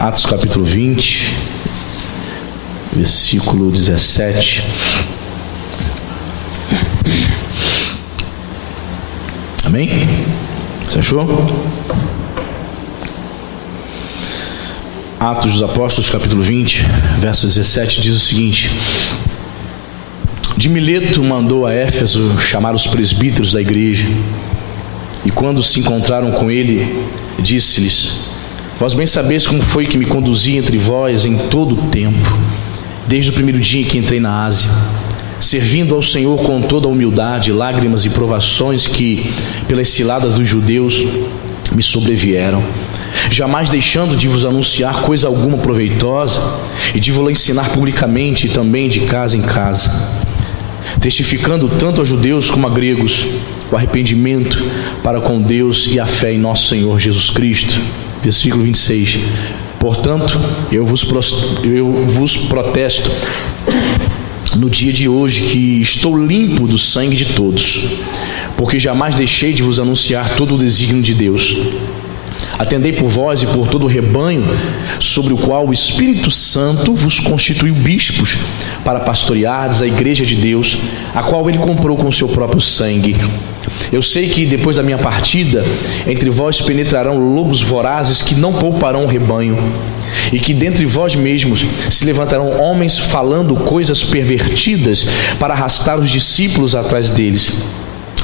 Atos capítulo 20, versículo 17. Amém? Você achou? Atos dos Apóstolos capítulo 20, verso 17 diz o seguinte: de Mileto mandou a Éfeso chamar os presbíteros da igreja, e quando se encontraram com ele, disse-lhes: vós bem sabeis como foi que me conduzi entre vós em todo o tempo, desde o primeiro dia em que entrei na Ásia, servindo ao Senhor com toda a humildade, lágrimas e provações que, pelas ciladas dos judeus, me sobrevieram, jamais deixando de vos anunciar coisa alguma proveitosa, e de vos ensinar publicamente e também de casa em casa, testificando tanto a judeus como a gregos o arrependimento para com Deus e a fé em nosso Senhor Jesus Cristo. Versículo 26. Portanto, eu vos protesto no dia de hoje que estou limpo do sangue de todos, porque jamais deixei de vos anunciar todo o desígnio de Deus. Atendei por vós e por todo o rebanho sobre o qual o Espírito Santo vos constituiu bispos, para pastoreardes a igreja de Deus, a qual ele comprou com o seu próprio sangue. Eu sei que depois da minha partida, entre vós penetrarão lobos vorazes que não pouparão o rebanho, e que dentre vós mesmos se levantarão homens falando coisas pervertidas para arrastar os discípulos atrás deles.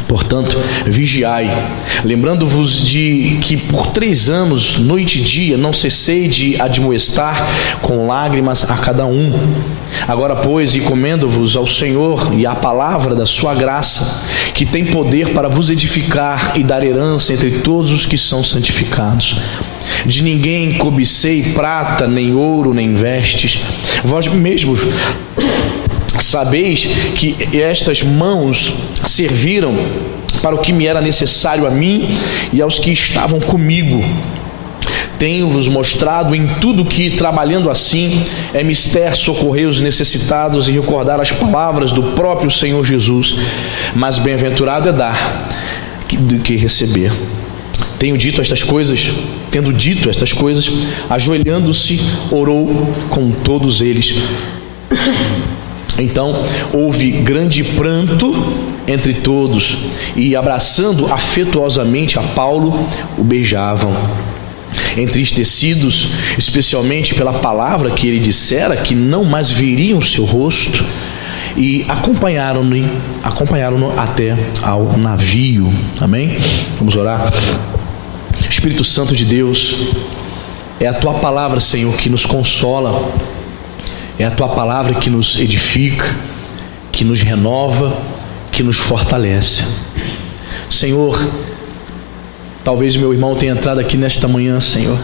Portanto, vigiai, lembrando-vos de que por 3 anos, noite e dia, não cessei de admoestar com lágrimas a cada um. Agora, pois, encomendo-vos ao Senhor e à palavra da sua graça, que tem poder para vos edificar e dar herança entre todos os que são santificados. De ninguém cobicei prata, nem ouro, nem vestes. Vós mesmos sabeis que estas mãos serviram para o que me era necessário a mim e aos que estavam comigo. Tenho-vos mostrado em tudo que, trabalhando assim, é mister socorrer os necessitados e recordar as palavras do próprio Senhor Jesus. Mas bem-aventurado é dar do que receber. Tendo dito estas coisas, ajoelhando-se, orou com todos eles. Então houve grande pranto entre todos, e abraçando afetuosamente a Paulo, o beijavam. Entristecidos, especialmente pela palavra que ele dissera, que não mais veriam o seu rosto, e acompanharam-no até ao navio. Amém? Vamos orar. Espírito Santo de Deus, é a tua palavra, Senhor, que nos consola, é a tua palavra que nos edifica, que nos renova, que nos fortalece. Senhor, talvez meu irmão tenha entrado aqui nesta manhã, Senhor,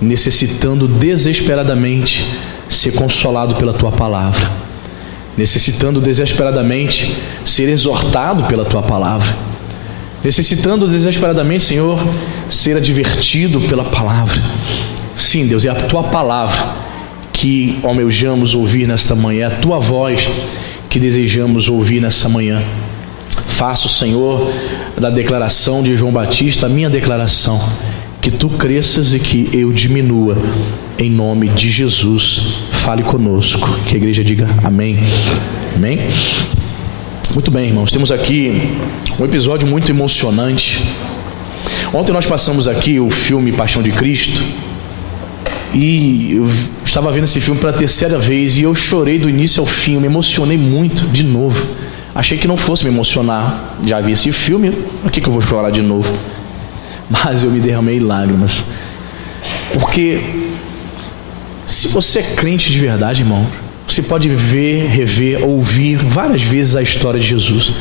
necessitando desesperadamente ser consolado pela tua palavra, necessitando desesperadamente ser exortado pela tua palavra, necessitando desesperadamente, Senhor, ser advertido pela palavra. Sim, Deus, é a tua palavra que almejamos ouvir nesta manhã, é a tua voz que desejamos ouvir nessa manhã. Faça, Senhor, da declaração de João Batista a minha declaração, que tu cresças e que eu diminua, em nome de Jesus. Fale conosco, que a igreja diga amém. Amém? Muito bem, irmãos, temos aqui um episódio muito emocionante. Ontem nós passamos aqui o filme Paixão de Cristo, e eu estava vendo esse filme pela 3ª vez, e eu chorei do início ao fim, eu me emocionei muito de novo. Achei que não fosse me emocionar, já vi esse filme, por que eu vou chorar de novo? Mas eu me derramei lágrimas, porque se você é crente de verdade, irmão, você pode ver, rever, ouvir várias vezes a história de Jesus.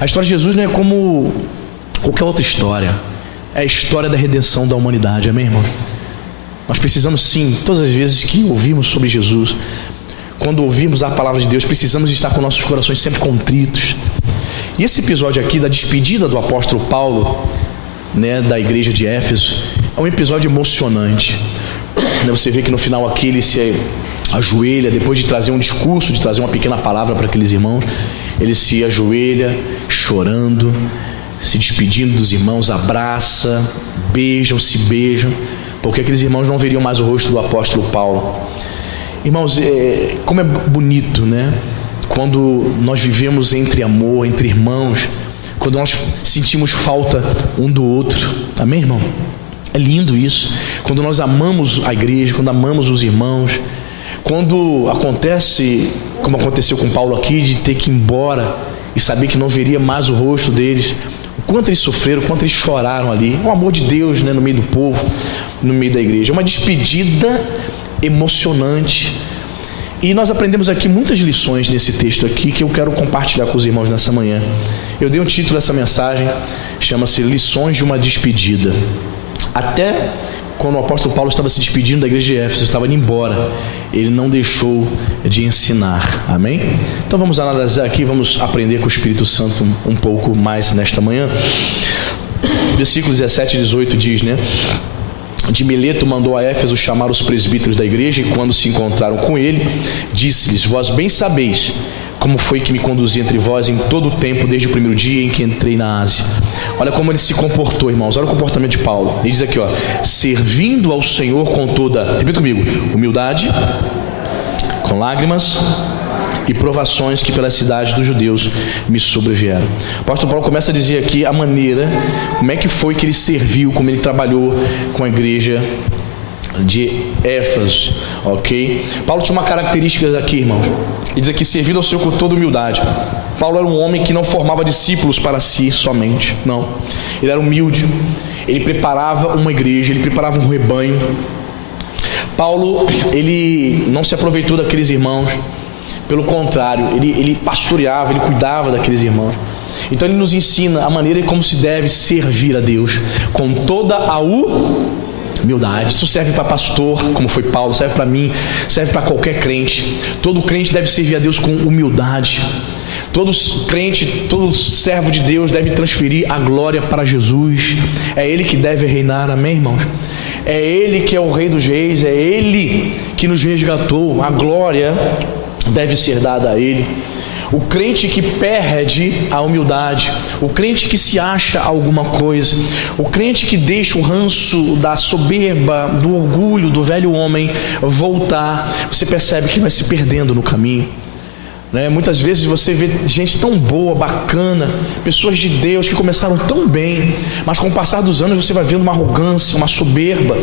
A história de Jesus não é como qualquer outra história, é a história da redenção da humanidade, amém, irmão? Nós precisamos, sim, todas as vezes que ouvimos sobre Jesus, quando ouvimos a palavra de Deus, precisamos estar com nossos corações sempre contritos. E esse episódio aqui da despedida do apóstolo Paulo, né, da igreja de Éfeso, é um episódio emocionante. Você vê que no final aqui ele se ajoelha, depois de trazer um discurso, de trazer uma pequena palavra para aqueles irmãos, ele se ajoelha chorando, se despedindo dos irmãos, abraça, beijam, porque aqueles irmãos não veriam mais o rosto do apóstolo Paulo. Irmãos, como é bonito, né? Quando nós vivemos entre amor, entre irmãos, quando nós sentimos falta um do outro. Amém, irmão? É lindo isso. Quando nós amamos a igreja, quando amamos os irmãos, quando acontece, como aconteceu com Paulo aqui, de ter que ir embora e saber que não veria mais o rosto deles, o quanto eles sofreram, o quanto eles choraram ali. O amor de Deus, né, no meio do povo, no meio da igreja. É uma despedida emocionante. E nós aprendemos aqui muitas lições nesse texto aqui que eu quero compartilhar com os irmãos nessa manhã. Eu dei um título a essa mensagem, chama-se Lições de uma Despedida. Até quando o apóstolo Paulo estava se despedindo da igreja de Éfeso, estava indo embora, ele não deixou de ensinar. Amém? Então vamos analisar aqui, vamos aprender com o Espírito Santo um pouco mais nesta manhã. Versículos 17 e 18 diz, né? De Mileto mandou a Éfeso chamar os presbíteros da igreja, e quando se encontraram com ele, disse-lhes: vós bem sabeis como foi que me conduzi entre vós em todo o tempo, desde o primeiro dia em que entrei na Ásia. Olha como ele se comportou, irmãos. Olha o comportamento de Paulo. Ele diz aqui, ó: servindo ao Senhor com toda, repita comigo, humildade, com lágrimas e provações que pelas cidades dos judeus me sobrevieram. O apóstolo Paulo começa a dizer aqui a maneira, como é que foi que ele serviu, como ele trabalhou com a igreja de Éfeso, ok? Paulo tinha uma característica aqui, irmãos. Ele diz aqui: servindo ao Senhor com toda humildade. Paulo era um homem que não formava discípulos para si somente, não. Ele era humilde, ele preparava uma igreja, ele preparava um rebanho. Paulo, ele não se aproveitou daqueles irmãos, pelo contrário, ele pastoreava, ele cuidava daqueles irmãos. Então ele nos ensina a maneira como se deve servir a Deus, com toda a humildade. Isso serve para pastor, como foi Paulo, serve para mim, serve para qualquer crente. Todo crente deve servir a Deus com humildade. Todo crente, todo servo de Deus deve transferir a glória para Jesus. É Ele que deve reinar, amém, irmãos? É Ele que é o Rei dos Reis, é Ele que nos resgatou. A glória deve ser dada a Ele. O crente que perde a humildade, o crente que se acha alguma coisa, o crente que deixa o ranço da soberba, do orgulho, do velho homem voltar, você percebe que vai se perdendo no caminho. Muitas vezes você vê gente tão boa, bacana, pessoas de Deus que começaram tão bem, mas com o passar dos anos você vai vendo uma arrogância, uma soberba.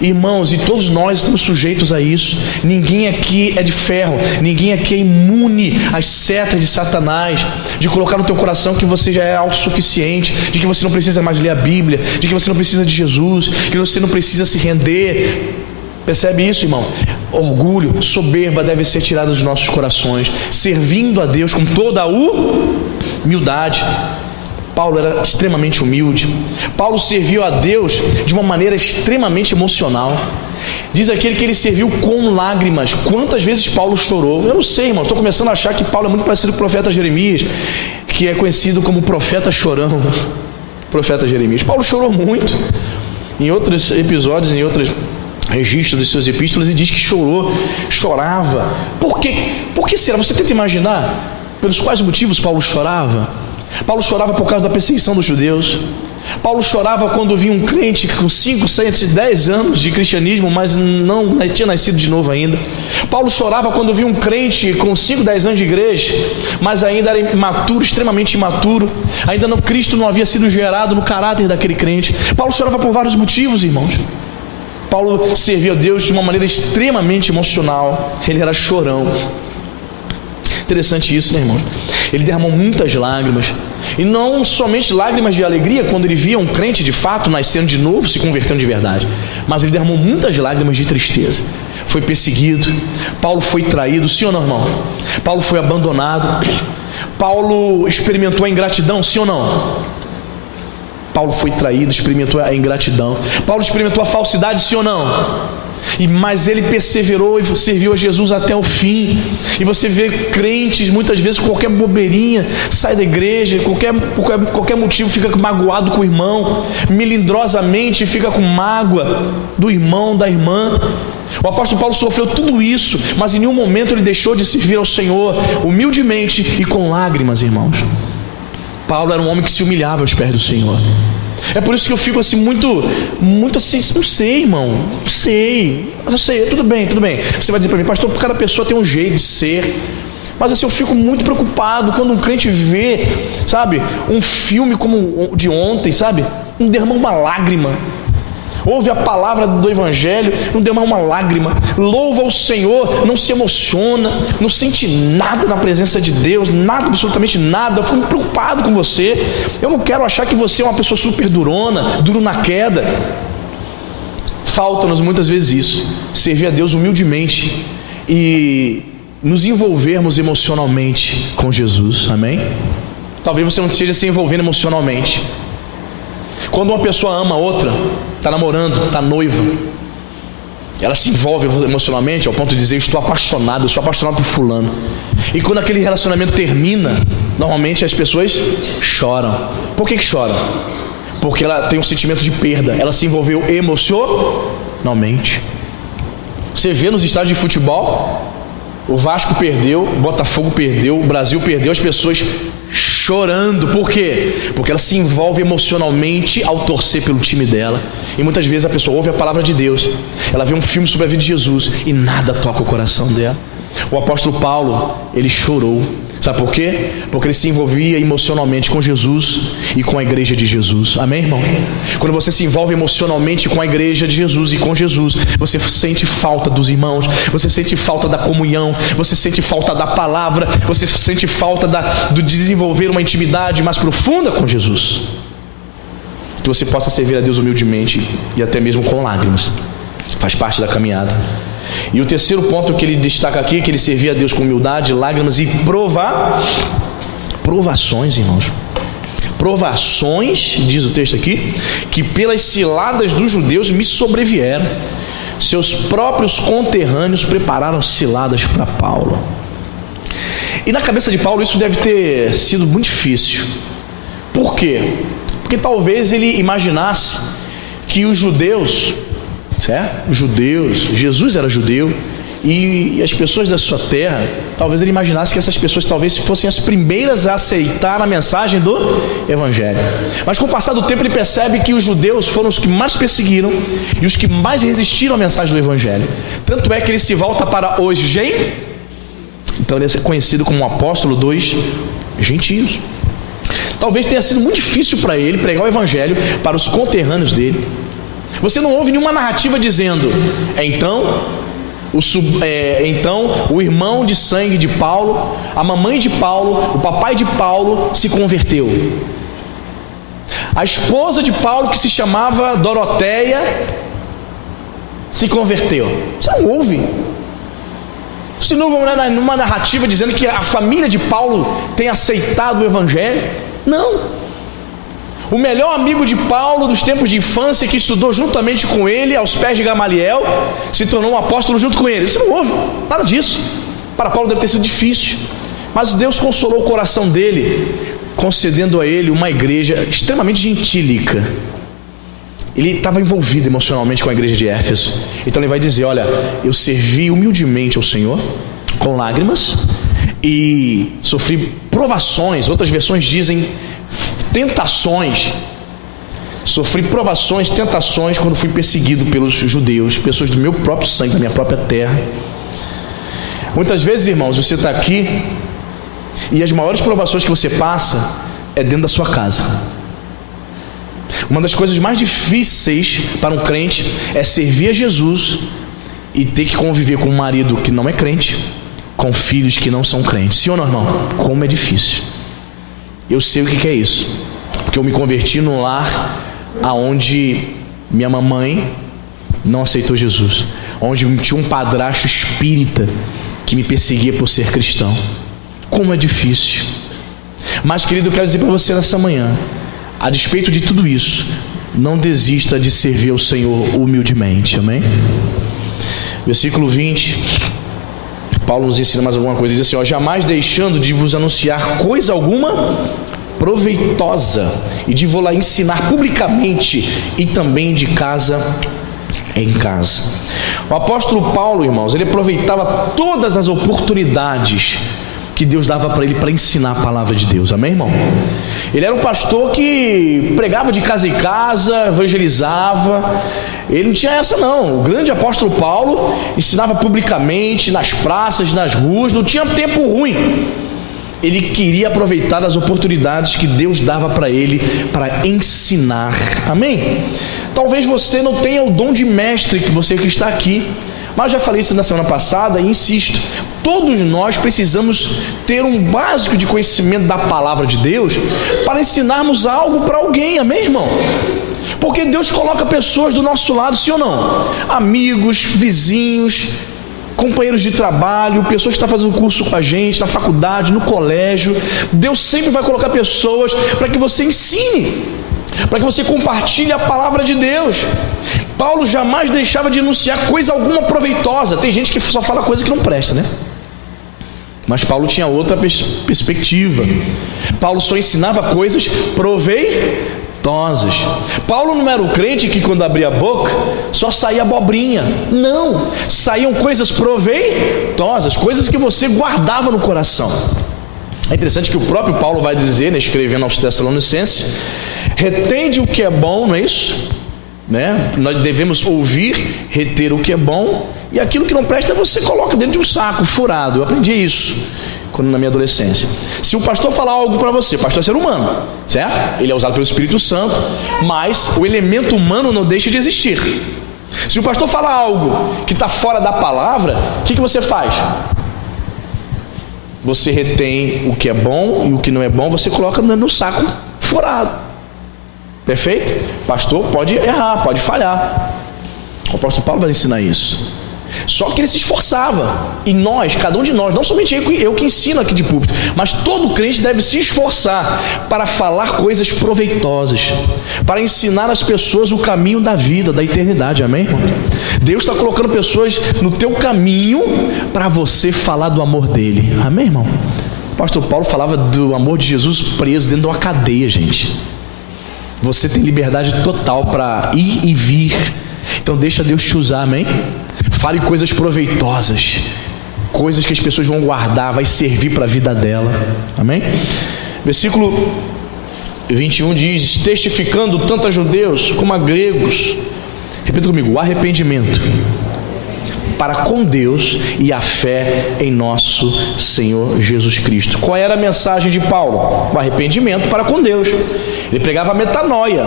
Irmãos, e todos nós estamos sujeitos a isso. Ninguém aqui é de ferro, ninguém aqui é imune às setas de Satanás, de colocar no teu coração que você já é autossuficiente, de que você não precisa mais ler a Bíblia, de que você não precisa de Jesus, que você não precisa se render. Percebe isso, irmão? Orgulho, soberba deve ser tirada dos nossos corações, servindo a Deus com toda a humildade. Paulo era extremamente humilde. Paulo serviu a Deus de uma maneira extremamente emocional. Diz aquele que ele serviu com lágrimas. Quantas vezes Paulo chorou? Eu não sei, irmão. Estou começando a achar que Paulo é muito parecido com o profeta Jeremias, que é conhecido como profeta chorão. Profeta Jeremias. Paulo chorou muito. Em outros episódios, em outros registro dos seus epístolas, e diz que chorava. Por quê? Por que será? Você tenta imaginar pelos quais motivos Paulo chorava? Paulo chorava por causa da perseguição dos judeus. Paulo chorava quando via um crente com 5, 7, 10 anos de cristianismo, mas não tinha nascido de novo ainda. Paulo chorava quando via um crente com 5, 10 anos de igreja, mas ainda era imaturo, extremamente imaturo. Ainda não, Cristo não havia sido gerado no caráter daquele crente. Paulo chorava por vários motivos, irmãos. Paulo servia a Deus de uma maneira extremamente emocional. Ele era chorão. Interessante isso, né, irmãos? Ele derramou muitas lágrimas. E não somente lágrimas de alegria quando ele via um crente de fato nascendo de novo, se convertendo de verdade, mas ele derramou muitas lágrimas de tristeza. Foi perseguido. Paulo foi traído, sim ou não, irmãos? Paulo foi abandonado. Paulo experimentou a ingratidão, sim ou não? Paulo foi traído, experimentou a ingratidão. Paulo experimentou a falsidade, sim ou não? Mas ele perseverou e serviu a Jesus até o fim. E você vê crentes, muitas vezes, com qualquer bobeirinha, sai da igreja, qualquer motivo, fica magoado com o irmão, melindrosamente fica com mágoa do irmão, da irmã. O apóstolo Paulo sofreu tudo isso, mas em nenhum momento ele deixou de servir ao Senhor, humildemente e com lágrimas, irmãos. Paulo era um homem que se humilhava aos pés do Senhor. É por isso que eu fico assim, muito assim, não sei, irmão, não sei, tudo bem. Você vai dizer para mim, pastor, cada pessoa tem um jeito de ser. Mas assim, eu fico muito preocupado quando um crente vê, sabe, um filme como o de ontem, sabe, não derrama uma lágrima. Ouve a palavra do Evangelho, não derrama uma lágrima. Louva o Senhor, não se emociona, não sente nada na presença de Deus, nada, absolutamente nada. Eu fico muito preocupado com você. Eu não quero achar que você é uma pessoa super durona, duro na queda. Falta-nos muitas vezes isso, servir a Deus humildemente e nos envolvermos emocionalmente com Jesus, amém? Talvez você não esteja se envolvendo emocionalmente. Quando uma pessoa ama a outra, está namorando, está noiva, ela se envolve emocionalmente ao ponto de dizer, eu sou apaixonado por fulano. E quando aquele relacionamento termina, normalmente as pessoas choram. Por que choram? Porque ela tem um sentimento de perda, ela se envolveu emocionalmente. Você vê nos estádios de futebol, o Vasco perdeu, o Botafogo perdeu, o Brasil perdeu, as pessoas chorando. Por quê? Porque ela se envolve emocionalmente ao torcer pelo time dela. E muitas vezes a pessoa ouve a palavra de Deus, ela vê um filme sobre a vida de Jesus e nada toca o coração dela. O apóstolo Paulo, ele chorou. Sabe por quê? Porque ele se envolvia emocionalmente com Jesus e com a igreja de Jesus. Amém, irmão? Quando você se envolve emocionalmente com a igreja de Jesus e com Jesus, você sente falta dos irmãos, você sente falta da comunhão, você sente falta da palavra, você sente falta do desenvolver uma intimidade mais profunda com Jesus. Que você possa servir a Deus humildemente e até mesmo com lágrimas. Faz parte da caminhada. E o terceiro ponto que ele destaca aqui, que ele servia a Deus com humildade, lágrimas e provações, irmãos. Provações, diz o texto aqui, que pelas ciladas dos judeus me sobrevieram. Seus próprios conterrâneos prepararam ciladas para Paulo. E na cabeça de Paulo isso deve ter sido muito difícil. Por quê? Porque talvez ele imaginasse que os judeus, certo? Os judeus, Jesus era judeu, e as pessoas da sua terra, talvez ele imaginasse que essas pessoas talvez fossem as primeiras a aceitar a mensagem do Evangelho. Mas com o passar do tempo ele percebe que os judeus foram os que mais perseguiram e os que mais resistiram à mensagem do Evangelho. Tanto é que ele se volta para os gentios. Então ele é conhecido como um apóstolo dos gentios. Talvez tenha sido muito difícil para ele pregar o Evangelho para os conterrâneos dele. Você não ouve nenhuma narrativa dizendo, então o irmão de sangue de Paulo, a mamãe de Paulo, o papai de Paulo se converteu. A esposa de Paulo, que se chamava Doroteia, se converteu. Você não ouve. Você não ouve numa narrativa dizendo que a família de Paulo tem aceitado o Evangelho. Não. O melhor amigo de Paulo dos tempos de infância, que estudou juntamente com ele aos pés de Gamaliel, se tornou um apóstolo junto com ele. Você não ouve nada disso. Para Paulo deve ter sido difícil, mas Deus consolou o coração dele, concedendo a ele uma igreja extremamente gentílica. Ele estava envolvido emocionalmente com a igreja de Éfeso. Então ele vai dizer, olha, eu servi humildemente ao Senhor com lágrimas e sofri provações. Outras versões dizem tentações. Sofri provações, tentações quando fui perseguido pelos judeus, pessoas do meu próprio sangue, da minha própria terra. Muitas vezes, irmãos, você está aqui e as maiores provações que você passa é dentro da sua casa. Uma das coisas mais difíceis para um crente é servir a Jesus e ter que conviver com um marido que não é crente, com filhos que não são crentes. Sim ou não, irmão? Como é difícil. Eu sei o que é isso, porque eu me converti num lar onde minha mamãe não aceitou Jesus, onde tinha um padrasto espírita que me perseguia por ser cristão. Como é difícil. Mas, querido, eu quero dizer para você nessa manhã, a despeito de tudo isso, não desista de servir ao Senhor humildemente, amém? Versículo 20, Paulo nos ensina mais alguma coisa, diz assim, ó, jamais deixando de vos anunciar coisa alguma proveitosa e de vou lá ensinar publicamente e também de casa em casa. O apóstolo Paulo, irmãos, ele aproveitava todas as oportunidades que Deus dava para ele para ensinar a palavra de Deus, amém, irmão? Ele era um pastor que pregava de casa em casa, evangelizava. Ele não tinha essa não. O grande apóstolo Paulo ensinava publicamente, nas praças, nas ruas, não tinha tempo ruim. Ele queria aproveitar as oportunidades que Deus dava para ele para ensinar, amém? Talvez você não tenha o dom de mestre, que você que está aqui, mas já falei isso na semana passada e insisto, todos nós precisamos ter um básico de conhecimento da palavra de Deus para ensinarmos algo para alguém, amém, irmão? Porque Deus coloca pessoas do nosso lado, sim ou não? Amigos, vizinhos, companheiros de trabalho, pessoas que estão fazendo curso com a gente, na faculdade, no colégio. Deus sempre vai colocar pessoas para que você ensine, para que você compartilhe a palavra de Deus. Paulo jamais deixava de anunciar coisa alguma proveitosa. Tem gente que só fala coisa que não presta, né? Mas Paulo tinha outra perspectiva. Paulo só ensinava coisas proveitosas. Paulo não era o crente que quando abria a boca só saía abobrinha. Não, saíam coisas proveitosas, coisas que você guardava no coração. É interessante que o próprio Paulo vai dizer, né, escrevendo aos Tessalonicenses: retende o que é bom, não é isso? Né? Nós devemos ouvir, reter o que é bom, e aquilo que não presta você coloca dentro de um saco furado. Eu aprendi isso quando na minha adolescência. Se o pastor falar algo para você, o pastor é ser humano, certo? Ele é usado pelo Espírito Santo, mas o elemento humano não deixa de existir. Se o pastor falar algo que está fora da palavra, o que você faz? Você retém o que é bom, e o que não é bom você coloca no saco furado. Perfeito? Pastor pode errar, pode falhar. O apóstolo Paulo vai ensinar isso. Só que ele se esforçava. E nós, cada um de nós, não somente eu que ensino aqui de púlpito, mas todo crente deve se esforçar para falar coisas proveitosas, para ensinar as pessoas o caminho da vida, da eternidade, amém, irmão? Deus está colocando pessoas no teu caminho para você falar do amor dele, amém, irmão? O apóstolo Paulo falava do amor de Jesus preso dentro de uma cadeia, gente. Você tem liberdade total para ir e vir. Então deixa Deus te usar, amém? Fale coisas proveitosas, coisas que as pessoas vão guardar, vai servir para a vida dela, amém? Versículo 21 diz: testificando tanto a judeus como a gregos, repita comigo, o arrependimento para com Deus e a fé em nosso Senhor Jesus Cristo. Qual era a mensagem de Paulo? O arrependimento para com Deus. Ele pregava a metanoia.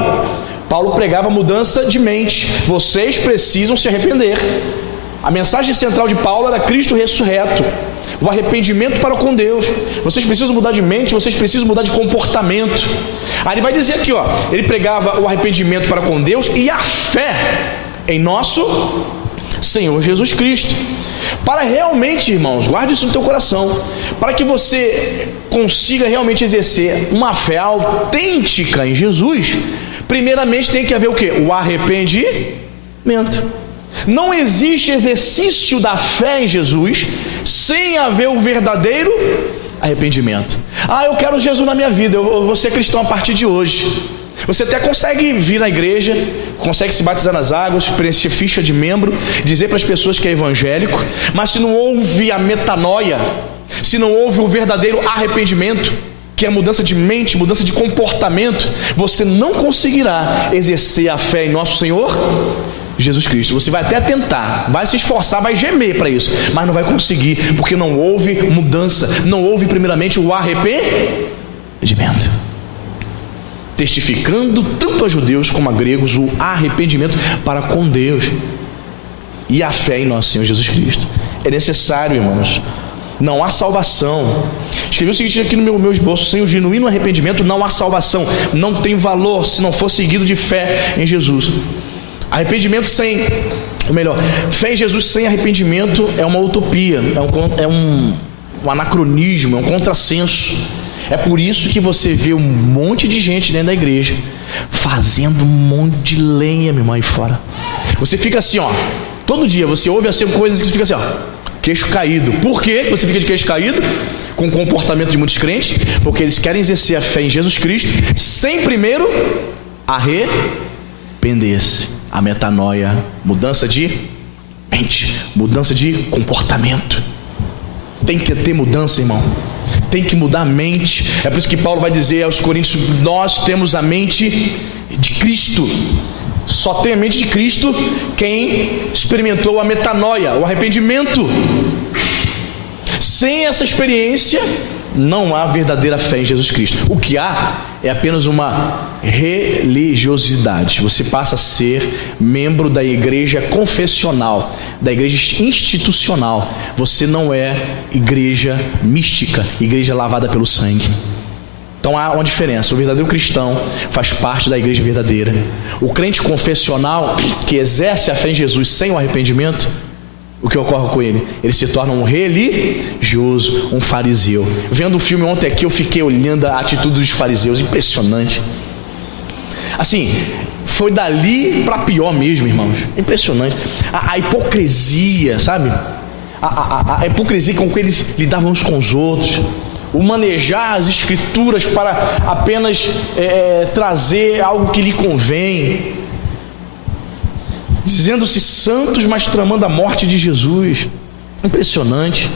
Paulo pregava mudança de mente. Vocês precisam se arrepender. A mensagem central de Paulo era Cristo ressurreto, o arrependimento para com Deus. Vocês precisam mudar de mente, vocês precisam mudar de comportamento. Aí ele vai dizer aqui, ó, ele pregava o arrependimento para com Deus e a fé em nosso Senhor Jesus Cristo. Para realmente, irmãos, guarde isso no teu coração, para que você consiga realmente exercer uma fé autêntica em Jesus, primeiramente tem que haver o quê? O arrependimento. Não existe exercício da fé em Jesus sem haver o verdadeiro arrependimento. Eu quero Jesus na minha vida, eu vou ser cristão a partir de hoje. Você até consegue vir na igreja, consegue se batizar nas águas, preencher ficha de membro, dizer para as pessoas que é evangélico, mas se não houve a metanoia, se não houve o verdadeiro arrependimento, que é mudança de mente, mudança de comportamento, você não conseguirá exercer a fé em nosso Senhor Jesus Cristo. Você vai até tentar, vai se esforçar, vai gemer para isso, mas não vai conseguir, porque não houve mudança, não houve primeiramente o arrependimento. Testificando tanto a judeus como a gregos o arrependimento para com Deus e a fé em nosso Senhor Jesus Cristo. É necessário, irmãos. Não há salvação. Escrevi o seguinte aqui no meu esboço: sem o genuíno arrependimento não há salvação. Não tem valor se não for seguido de fé em Jesus. Arrependimento sem, ou melhor, fé em Jesus sem arrependimento é uma utopia, é um anacronismo, é um contrassenso. É por isso que você vê um monte de gente dentro da igreja fazendo um monte de lenha, meu irmão, aí fora. Você fica assim, ó, todo dia você ouve assim coisas que você fica assim, ó, queixo caído. Por que você fica de queixo caído? Com o comportamento de muitos crentes, porque eles querem exercer a fé em Jesus Cristo sem primeiro arrepender-se. A metanoia, mudança de mente, mudança de comportamento. Tem que ter mudança, irmão. tem que mudar a mente. É por isso que Paulo vai dizer aos Coríntios: nós temos a mente de Cristo. Só tem a mente de Cristo quem experimentou a metanoia, o arrependimento. Sem essa experiência, não há verdadeira fé em Jesus Cristo. O que há é apenas uma religiosidade. Você passa a ser membro da igreja confessional, da igreja institucional. Você não é igreja mística, igreja lavada pelo sangue. Então há uma diferença. O verdadeiro cristão faz parte da igreja verdadeira. O crente confessional que exerce a fé em Jesus sem o arrependimento, o que ocorre com ele? Ele se torna um religioso, um fariseu. Vendo o filme ontem aqui, eu fiquei olhando a atitude dos fariseus, impressionante. Assim, foi dali para pior mesmo, irmãos. Impressionante. A hipocrisia, sabe? A hipocrisia com que eles lidavam uns com os outros. O manejar as escrituras para apenas trazer algo que lhe convém, dizendo-se santos, mas tramando a morte de Jesus. Impressionante.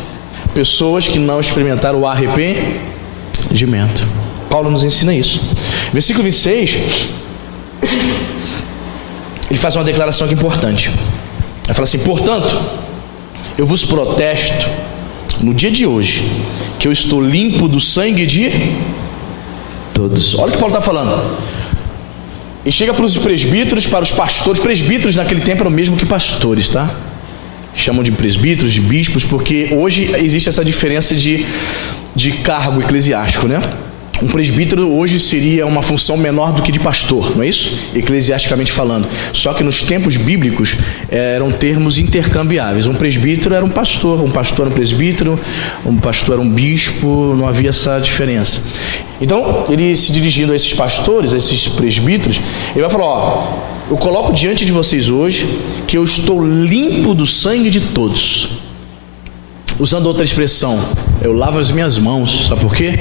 Pessoas que não experimentaram o arrependimento. Paulo nos ensina isso. Versículo 26, ele faz uma declaração aqui importante. Ele fala assim: portanto, eu vos protesto no dia de hoje que eu estou limpo do sangue de todos. Olha o que Paulo está falando. E chega para os presbíteros, para os pastores. Presbíteros naquele tempo eram o mesmo que pastores, tá? Chamam de presbíteros, de bispos, porque hoje existe essa diferença de cargo eclesiástico, né? Um presbítero hoje seria uma função menor do que de pastor, não é isso? Eclesiasticamente falando. Só que nos tempos bíblicos eram termos intercambiáveis. Um presbítero era um pastor era um presbítero, um pastor era um bispo, não havia essa diferença. Então, ele se dirigindo a esses pastores, a esses presbíteros, ele vai falar: ó, eu coloco diante de vocês hoje que eu estou limpo do sangue de todos. Usando outra expressão, eu lavo as minhas mãos. Sabe por quê?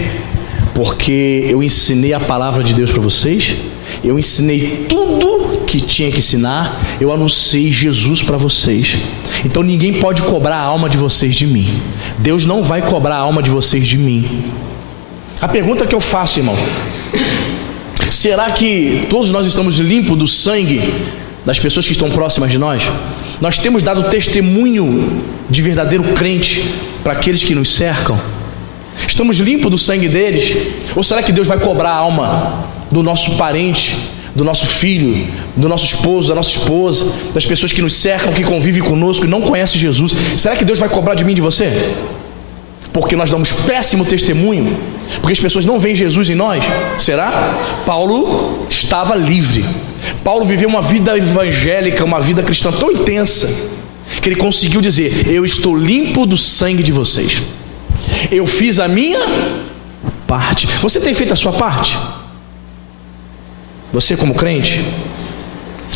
Porque eu ensinei a palavra de Deus para vocês, eu ensinei tudo que tinha que ensinar, eu anunciei Jesus para vocês. Então ninguém pode cobrar a alma de vocês de mim. Deus não vai cobrar a alma de vocês de mim. A pergunta que eu faço, irmão: será que todos nós estamos limpos do sangue das pessoas que estão próximas de nós? Nós temos dado testemunho de verdadeiro crente para aqueles que nos cercam? Estamos limpos do sangue deles? Ou será que Deus vai cobrar a alma do nosso parente, do nosso filho, do nosso esposo, da nossa esposa, das pessoas que nos cercam, que convivem conosco e não conhecem Jesus? Será que Deus vai cobrar de mim e de você? Porque nós damos péssimo testemunho? Porque as pessoas não veem Jesus em nós? Será? Paulo estava livre. Paulo viveu uma vida evangélica, uma vida cristã tão intensa, que ele conseguiu dizer: eu estou limpo do sangue de vocês. Eu fiz a minha parte. Você tem feito a sua parte? Você como crente?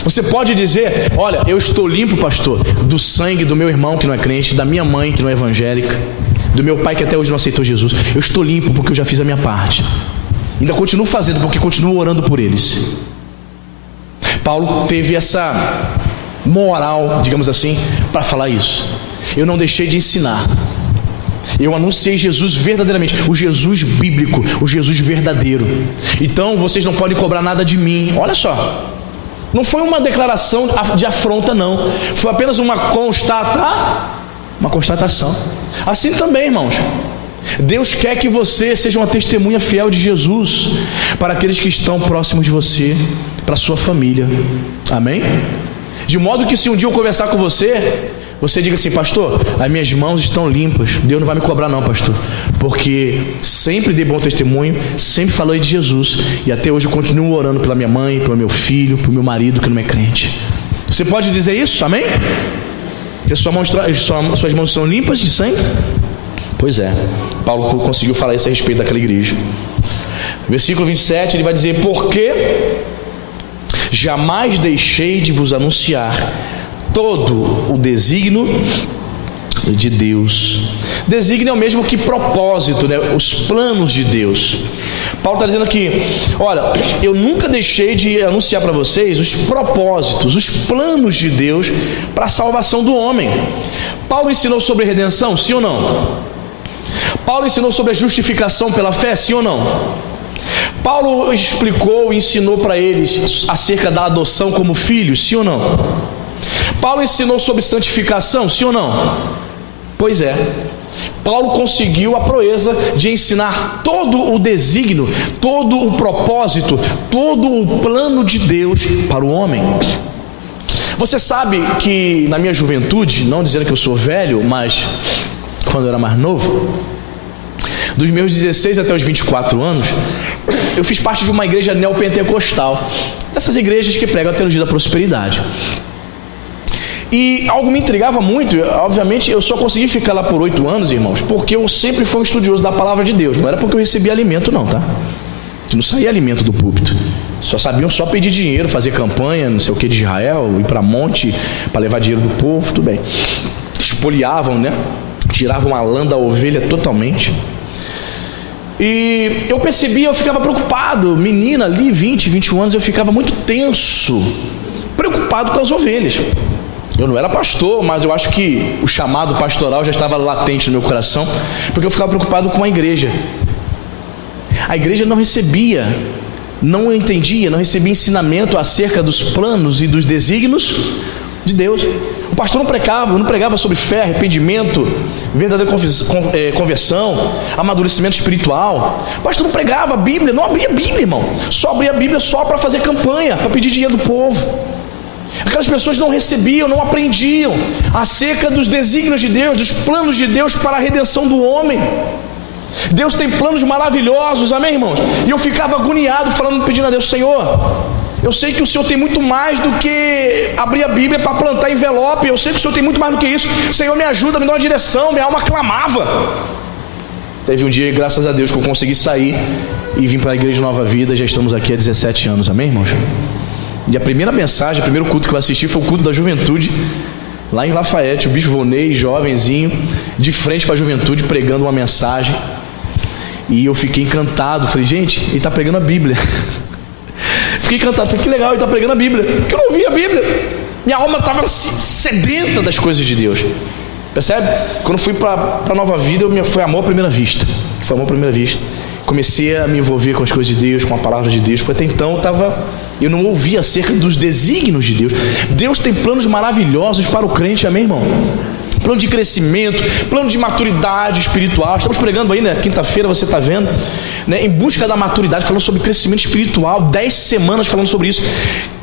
Você pode dizer: olha, eu estou limpo, pastor, do sangue do meu irmão que não é crente, da minha mãe que não é evangélica, do meu pai que até hoje não aceitou Jesus. Eu estou limpo porque eu já fiz a minha parte. Ainda continuo fazendo porque continuo orando por eles. Paulo teve essa moral, digamos assim, para falar isso. Eu não deixei de ensinar. Eu anunciei Jesus verdadeiramente, o Jesus bíblico, o Jesus verdadeiro. Então vocês não podem cobrar nada de mim. Olha só, não foi uma declaração de afronta, não. Foi apenas uma constatação. Assim também, irmãos, Deus quer que você seja uma testemunha fiel de Jesus para aqueles que estão próximos de você, para a sua família. Amém? De modo que se um dia eu conversar com você, você diga assim: pastor, as minhas mãos estão limpas, Deus não vai me cobrar não, pastor, porque sempre dei bom testemunho, sempre falei de Jesus, e até hoje eu continuo orando pela minha mãe, pelo meu filho, pelo meu marido que não é crente. Você pode dizer isso? Amém? Que suas mãos são limpas de sangue? Pois é, Paulo conseguiu falar isso a respeito daquela igreja. Versículo 27, ele vai dizer: porque jamais deixei de vos anunciar todo o desígnio de Deus. Desígnio é o mesmo que propósito, né? Os planos de Deus. Paulo está dizendo aqui: olha, eu nunca deixei de anunciar para vocês os propósitos, os planos de Deus para a salvação do homem. Paulo ensinou sobre redenção, sim ou não? Paulo ensinou sobre a justificação pela fé, sim ou não? Paulo explicou e ensinou para eles acerca da adoção como filhos, sim ou não? Paulo ensinou sobre santificação, sim ou não? Pois é. Paulo conseguiu a proeza de ensinar todo o desígnio, todo o propósito, todo o plano de Deus para o homem. Você sabe que na minha juventude, não dizendo que eu sou velho, mas quando eu era mais novo, dos meus 16 até os 24 anos, eu fiz parte de uma igreja neopentecostal, dessas igrejas que pregam a teologia da prosperidade. E algo me intrigava muito. Obviamente eu só consegui ficar lá por 8 anos, irmãos, porque eu sempre fui um estudioso da palavra de Deus. Não era porque eu recebia alimento não, tá? Não saía alimento do púlpito. Sabiam só pedir dinheiro, fazer campanha, não sei o que de Israel, ir para monte para levar dinheiro do povo, tudo bem. Espoliavam, né? Tiravam a lã da ovelha totalmente. E eu percebia, eu ficava preocupado. Menina ali, 20, 21 anos, eu ficava muito tenso, preocupado com as ovelhas. Eu não era pastor, mas eu acho que o chamado pastoral já estava latente no meu coração, porque eu ficava preocupado com a igreja. A igreja não recebia, não entendia, não recebia ensinamento acerca dos planos e dos desígnios de Deus. O pastor não pregava sobre fé, arrependimento, verdadeira conversão, amadurecimento espiritual. O pastor não pregava a Bíblia, não abria a Bíblia, irmão. Só abria a Bíblia só para fazer campanha, para pedir dinheiro do povo. Aquelas pessoas não recebiam, não aprendiam acerca dos desígnios de Deus, dos planos de Deus para a redenção do homem. Deus tem planos maravilhosos, amém, irmãos? E eu ficava agoniado, pedindo a Deus: Senhor, eu sei que o Senhor tem muito mais do que abrir a Bíblia para plantar envelope. Eu sei que o Senhor tem muito mais do que isso. Senhor, me ajuda, me dá uma direção. Minha alma clamava. Teve um dia, graças a Deus, que eu consegui sair e vim para a Igreja Nova Vida. Já estamos aqui há 17 anos, amém, irmãos? E a primeira mensagem, o primeiro culto que eu assisti foi o culto da juventude, lá em Lafayette, o bispo Vonei, jovenzinho, de frente para a juventude, pregando uma mensagem. E eu fiquei encantado, falei: gente, ele está pregando a Bíblia. Fiquei encantado, falei: que legal, ele está pregando a Bíblia, porque eu não ouvia a Bíblia. Minha alma estava sedenta das coisas de Deus. Percebe? Quando fui para a Nova Vida, foi amor à primeira vista. Foi amor à primeira vista. Comecei a me envolver com as coisas de Deus, com a palavra de Deus, porque até então eu não ouvia acerca dos desígnios de Deus. Deus tem planos maravilhosos para o crente, amém, irmão? Plano de crescimento, plano de maturidade espiritual. Estamos pregando aí, né? Quinta-feira, você está vendo, né? Em busca da maturidade, falando sobre crescimento espiritual, 10 semanas falando sobre isso.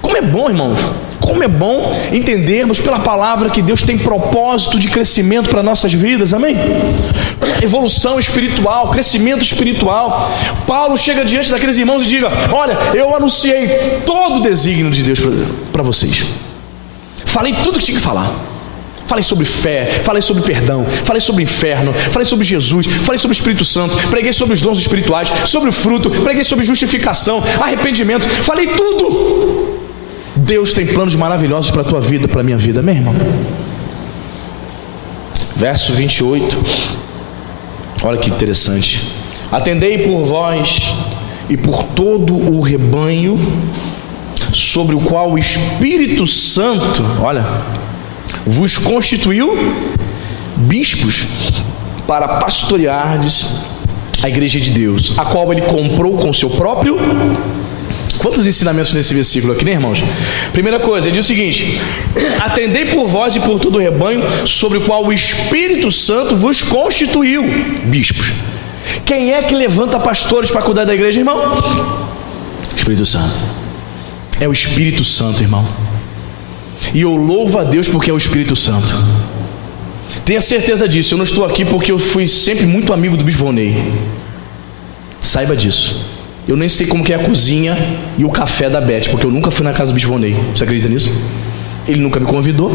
Como é bom, irmãos, como é bom entendermos pela palavra que Deus tem propósito de crescimento para nossas vidas, amém? Evolução espiritual, crescimento espiritual. Paulo chega diante daqueles irmãos e diga: olha, eu anunciei todo o desígnio de Deus para vocês. Falei tudo que tinha que falar. Falei sobre fé, falei sobre perdão, falei sobre inferno, falei sobre Jesus, falei sobre o Espírito Santo, preguei sobre os dons espirituais, sobre o fruto, preguei sobre justificação, arrependimento, falei tudo. Deus tem planos maravilhosos para a tua vida, para a minha vida, meu irmão. Verso 28, olha que interessante: atendei por vós e por todo o rebanho sobre o qual o Espírito Santo, olha, vos constituiu bispos para pastoreardes a igreja de Deus, a qual ele comprou com seu próprio... Quantos ensinamentos nesse versículo aqui, né, irmãos? Primeira coisa, ele diz o seguinte: atendei por vós e por todo o rebanho sobre o qual o Espírito Santo vos constituiu bispos. Quem é que levanta pastores para cuidar da igreja, irmão? Espírito Santo. É o Espírito Santo, irmão. E eu louvo a Deus porque é o Espírito Santo. Tenha certeza disso. Eu não estou aqui porque eu fui sempre muito amigo do bispo Vonei. Saiba disso. Eu nem sei como que é a cozinha e o café da Beth, porque eu nunca fui na casa do bispo Vonei. Você acredita nisso? Ele nunca me convidou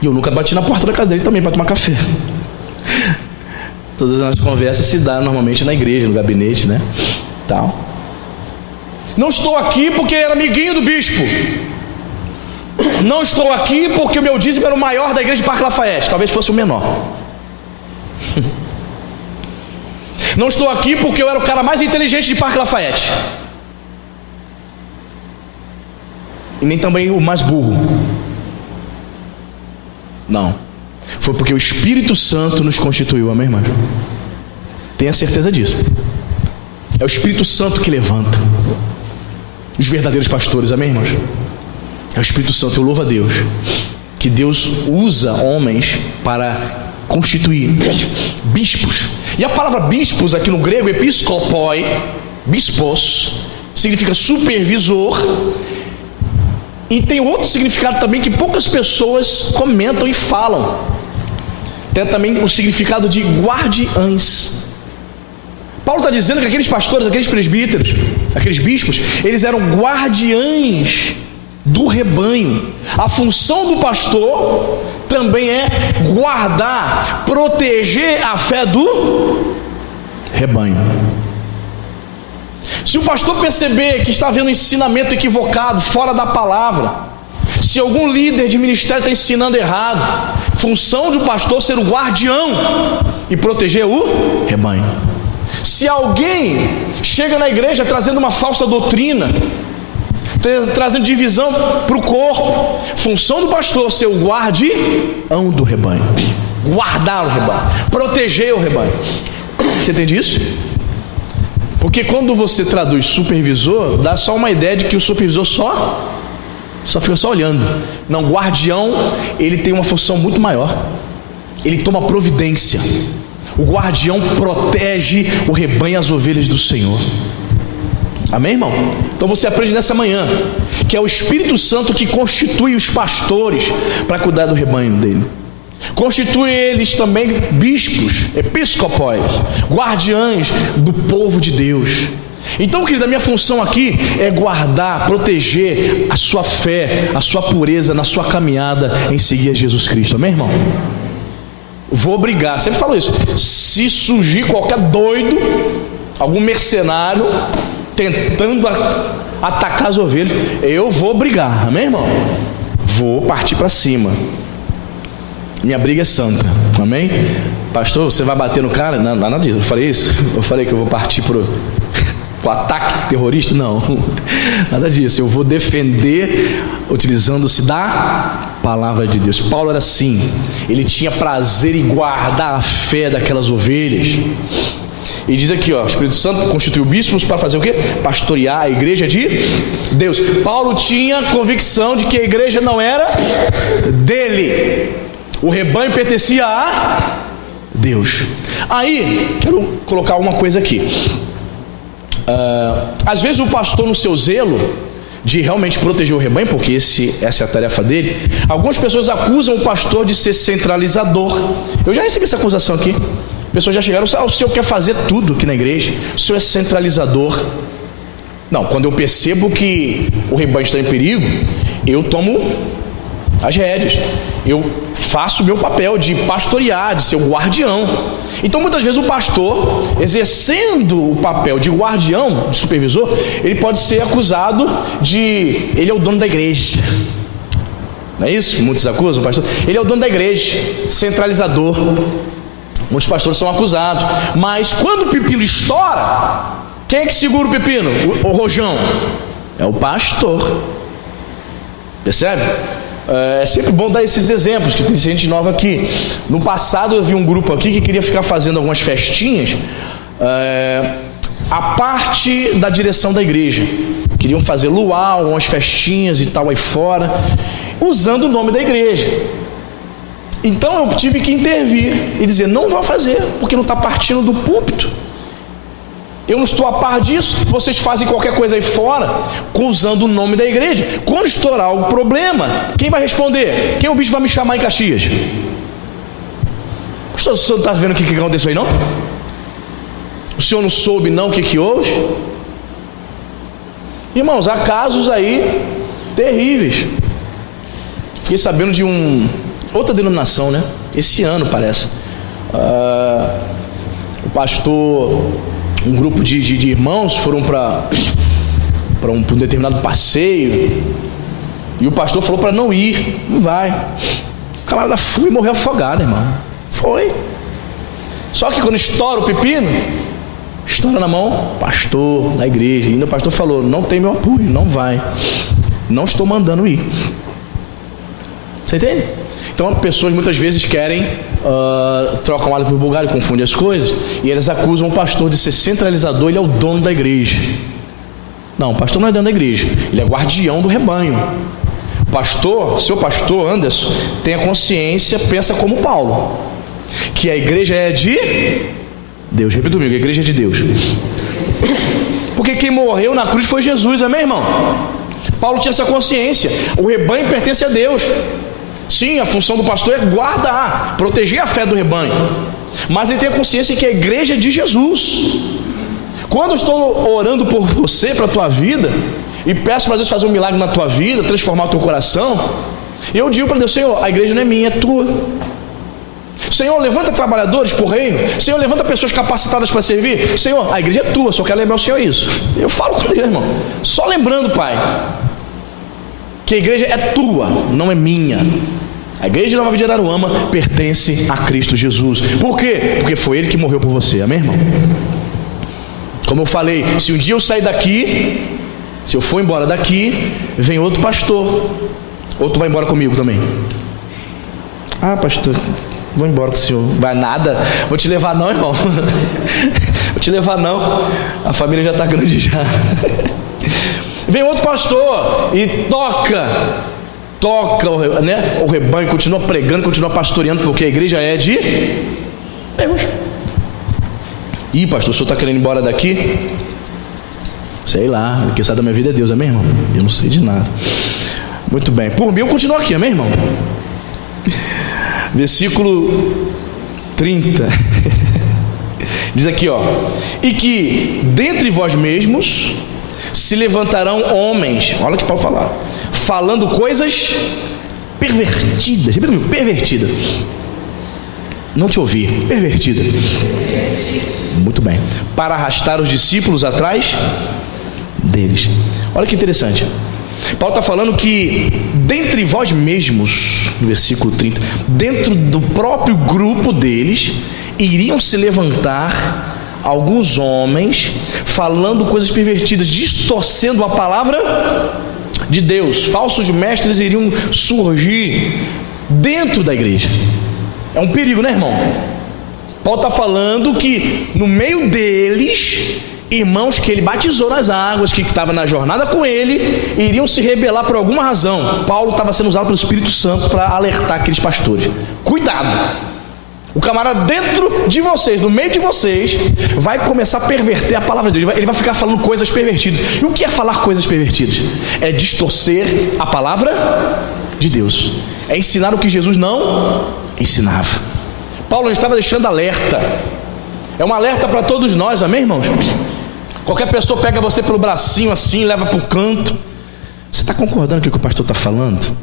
e eu nunca bati na porta da casa dele também para tomar café. Todas as nossas conversas se dão normalmente na igreja, no gabinete, né? Tal. Não estou aqui porque era amiguinho do bispo. Não estou aqui porque o meu dízimo era o maior da igreja de Parque Lafayette. Talvez fosse o menor. Não estou aqui porque eu era o cara mais inteligente de Parque Lafayette. E nem também o mais burro. Não. Foi porque o Espírito Santo nos constituiu, amém, irmãos? Tenha certeza disso. É o Espírito Santo que levanta os verdadeiros pastores, amém, irmãos? É o Espírito Santo. Eu louvo a Deus que Deus usa homens para constituir bispos. E a palavra bispos aqui no grego, episkopoi, bispos, significa supervisor. E tem outro significado também que poucas pessoas comentam e falam. Tem também o significado de guardiães. Paulo está dizendo que aqueles pastores, aqueles presbíteros, aqueles bispos, eles eram guardiães do rebanho. A função do pastor também é guardar, proteger a fé do rebanho. Se o pastor perceber que está havendo um ensinamento equivocado, fora da palavra, se algum líder de ministério está ensinando errado, função do pastor ser o guardião e proteger o rebanho. Se alguém chega na igreja trazendo uma falsa doutrina, trazendo divisão para o corpo, função do pastor ser o guardião do rebanho, guardar o rebanho, proteger o rebanho. Você entende isso? Porque quando você traduz supervisor, dá só uma ideia de que o supervisor só fica só olhando. Não, guardião, ele tem uma função muito maior. Ele toma providência. O guardião protege o rebanho, as ovelhas do Senhor. Amém, irmão? Então você aprende nessa manhã que é o Espírito Santo que constitui os pastores para cuidar do rebanho dele. Constitui eles também bispos, episcopóis, guardiães do povo de Deus. Então, querido, a minha função aqui é guardar, proteger a sua fé, a sua pureza na sua caminhada em seguir a Jesus Cristo. Amém, irmão? Vou brigar, sempre falo isso. Se surgir qualquer doido, algum mercenário tentando atacar as ovelhas, eu vou brigar, amém, irmão? Vou partir para cima. Minha briga é santa, amém? Pastor, você vai bater no cara? Não, nada disso. Eu falei isso? Eu falei que eu vou partir pro ataque terrorista? Não, nada disso. Eu vou defender utilizando-se da palavra de Deus. Paulo era assim, ele tinha prazer em guardar a fé daquelas ovelhas. E diz aqui, ó, o Espírito Santo constituiu bispos para fazer o quê? Pastorear a igreja de Deus. Paulo tinha convicção de que a igreja não era dele, o rebanho pertencia a Deus. Aí, quero colocar uma coisa aqui. Às vezes o pastor, no seu zelo de realmente proteger o rebanho, porque essa é a tarefa dele, algumas pessoas acusam o pastor de ser centralizador. Eu já recebi essa acusação aqui. Pessoas já chegaram, o senhor quer fazer tudo aqui na igreja, o senhor é centralizador. Não, quando eu percebo que o rebanho está em perigo, eu tomo as rédeas, eu faço o meu papel de pastorear, de ser o guardião. Então muitas vezes o pastor, exercendo o papel de guardião, de supervisor, ele pode ser acusado de, ele é o dono da igreja. Não é isso? Muitos acusam o pastor, ele é o dono da igreja, centralizador. Muitos pastores são acusados. Mas quando o pepino estoura, quem é que segura o pepino? O rojão? É o pastor. Percebe? É sempre bom dar esses exemplos, que tem gente nova aqui. No passado eu vi um grupo aqui que queria ficar fazendo algumas festinhas a parte da direção da igreja. Queriam fazer luau, algumas festinhas e tal aí fora, usando o nome da igreja. Então eu tive que intervir e dizer, não vá fazer, porque não está partindo do púlpito. Eu não estou a par disso. Vocês fazem qualquer coisa aí fora, usando o nome da igreja. Quando estourar o problema, quem vai responder? Quem o bicho vai me chamar em Caxias? O senhor não está vendo o que aconteceu aí, não? O senhor não soube não o que houve? Irmãos, há casos aí terríveis. Fiquei sabendo de outra denominação, né? Esse ano parece. O pastor, um grupo de irmãos foram para um determinado passeio, e o pastor falou para não ir. Não vai. O camarada foi e morreu afogado, irmão. Foi. Só que quando estoura o pepino, estoura na mão pastor da igreja. E ainda o pastor falou, não tem meu apoio, não vai, não estou mandando ir. Você entende? Então, pessoas muitas vezes querem, trocam alho por bugalho, confundem as coisas, e eles acusam o pastor de ser centralizador, ele é o dono da igreja. Não, o pastor não é dono da igreja, ele é guardião do rebanho. O pastor, seu pastor Anderson, tem a consciência, pensa como Paulo, que a igreja é de Deus. Repita comigo, a igreja é de Deus. Porque quem morreu na cruz foi Jesus, amém, irmão? Paulo tinha essa consciência, o rebanho pertence a Deus. Sim, a função do pastor é guardar, proteger a fé do rebanho, mas ele tem a consciência que a igreja é de Jesus. Quando eu estou orando por você, para a tua vida, e peço para Deus fazer um milagre na tua vida, transformar o teu coração, eu digo para Deus: Senhor, a igreja não é minha, é tua. Senhor, levanta trabalhadores para o reino. Senhor, levanta pessoas capacitadas para servir. Senhor, a igreja é tua, só quero lembrar o Senhor isso. Eu falo com Deus, irmão, só lembrando, Pai, que a igreja é tua, não é minha. A igreja de Nova Vida de Araruama pertence a Cristo Jesus. Por quê? Porque foi Ele que morreu por você, amém, irmão? Como eu falei, se um dia eu sair daqui, se eu for embora daqui, vem outro pastor, outro vai embora comigo também. Ah, pastor, vou embora com o senhor. Vai nada, vou te levar não, irmão. Vou te levar não, a família já está grande já. Vem outro pastor e toca, né? O rebanho continua pregando, continua pastoreando, porque a igreja é de Deus. Ih, pastor, o senhor está querendo ir embora daqui? Sei lá, quem sabe da minha vida é Deus, amém, irmão? Eu não sei de nada. Muito bem, por mim eu continuo aqui, amém, irmão? Versículo 30 diz aqui, ó: e que dentre vós mesmos se levantarão homens, olha o que Paulo falar, falando coisas pervertidas. Pervertida. Não te ouvi. Pervertida. Muito bem. Para arrastar os discípulos atrás deles. Olha que interessante. Paulo está falando que dentre vós mesmos, no versículo 30, dentro do próprio grupo deles, iriam se levantar alguns homens falando coisas pervertidas, distorcendo a palavra de Deus. Falsos mestres iriam surgir dentro da igreja. É um perigo, né, irmão? Paulo está falando que no meio deles, irmãos que ele batizou nas águas, que estavam na jornada com ele, iriam se rebelar por alguma razão. Paulo estava sendo usado pelo Espírito Santo para alertar aqueles pastores: cuidado, o camarada dentro de vocês, no meio de vocês, vai começar a perverter a palavra de Deus. Ele vai ficar falando coisas pervertidas. E o que é falar coisas pervertidas? É distorcer a palavra de Deus, é ensinar o que Jesus não ensinava. Paulo estava deixando alerta. É um alerta para todos nós, amém, irmãos? Qualquer pessoa pega você pelo bracinho assim, leva para o canto. Você está concordando com o que o pastor está falando?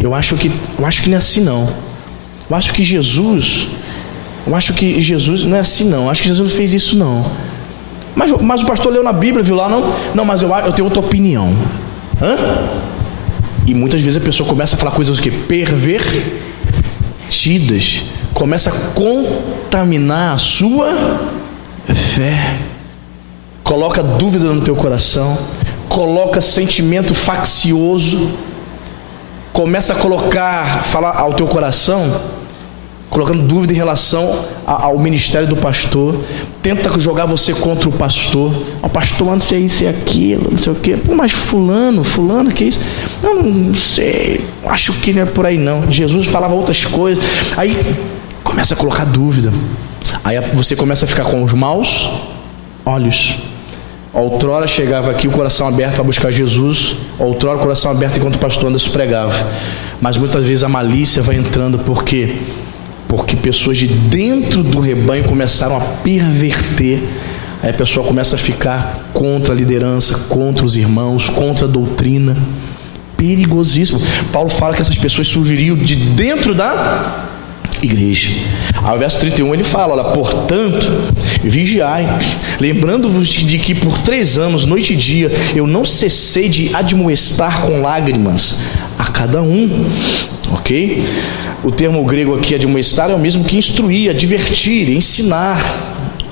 Eu acho que não é assim, não. Eu acho que Jesus não é assim, não. Eu acho que Jesus não fez isso, não. Mas o pastor leu na Bíblia, viu lá, não? Não, mas eu tenho outra opinião. Hã? E muitas vezes a pessoa começa a falar coisas que pervertidas, começa a contaminar a sua fé, coloca dúvida no teu coração, coloca sentimento faccioso, começa a falar ao teu coração, colocando dúvida em relação ao ministério do pastor, tenta jogar você contra o pastor. O pastor anda ser isso e aquilo, não sei o quê. Pô, mas fulano, que é isso? Não sei, acho que não é por aí não. Jesus falava outras coisas. Aí começa a colocar dúvida. Aí você começa a ficar com os maus olhos. Outrora chegava aqui o coração aberto para buscar Jesus, outrora o coração aberto enquanto o pastor Anderson pregava. Mas muitas vezes a malícia vai entrando, porque pessoas de dentro do rebanho começaram a perverter. Aí a pessoa começa a ficar contra a liderança, contra os irmãos, contra a doutrina. Perigosíssimo. Paulo fala que essas pessoas surgiriam de dentro da igreja. Ao verso 31 ele fala: olha, portanto, vigiai, lembrando-vos de que por 3 anos, noite e dia, eu não cessei de admoestar com lágrimas a cada um. Ok? O termo grego aqui, admoestar, é o mesmo que instruir, advertir, ensinar.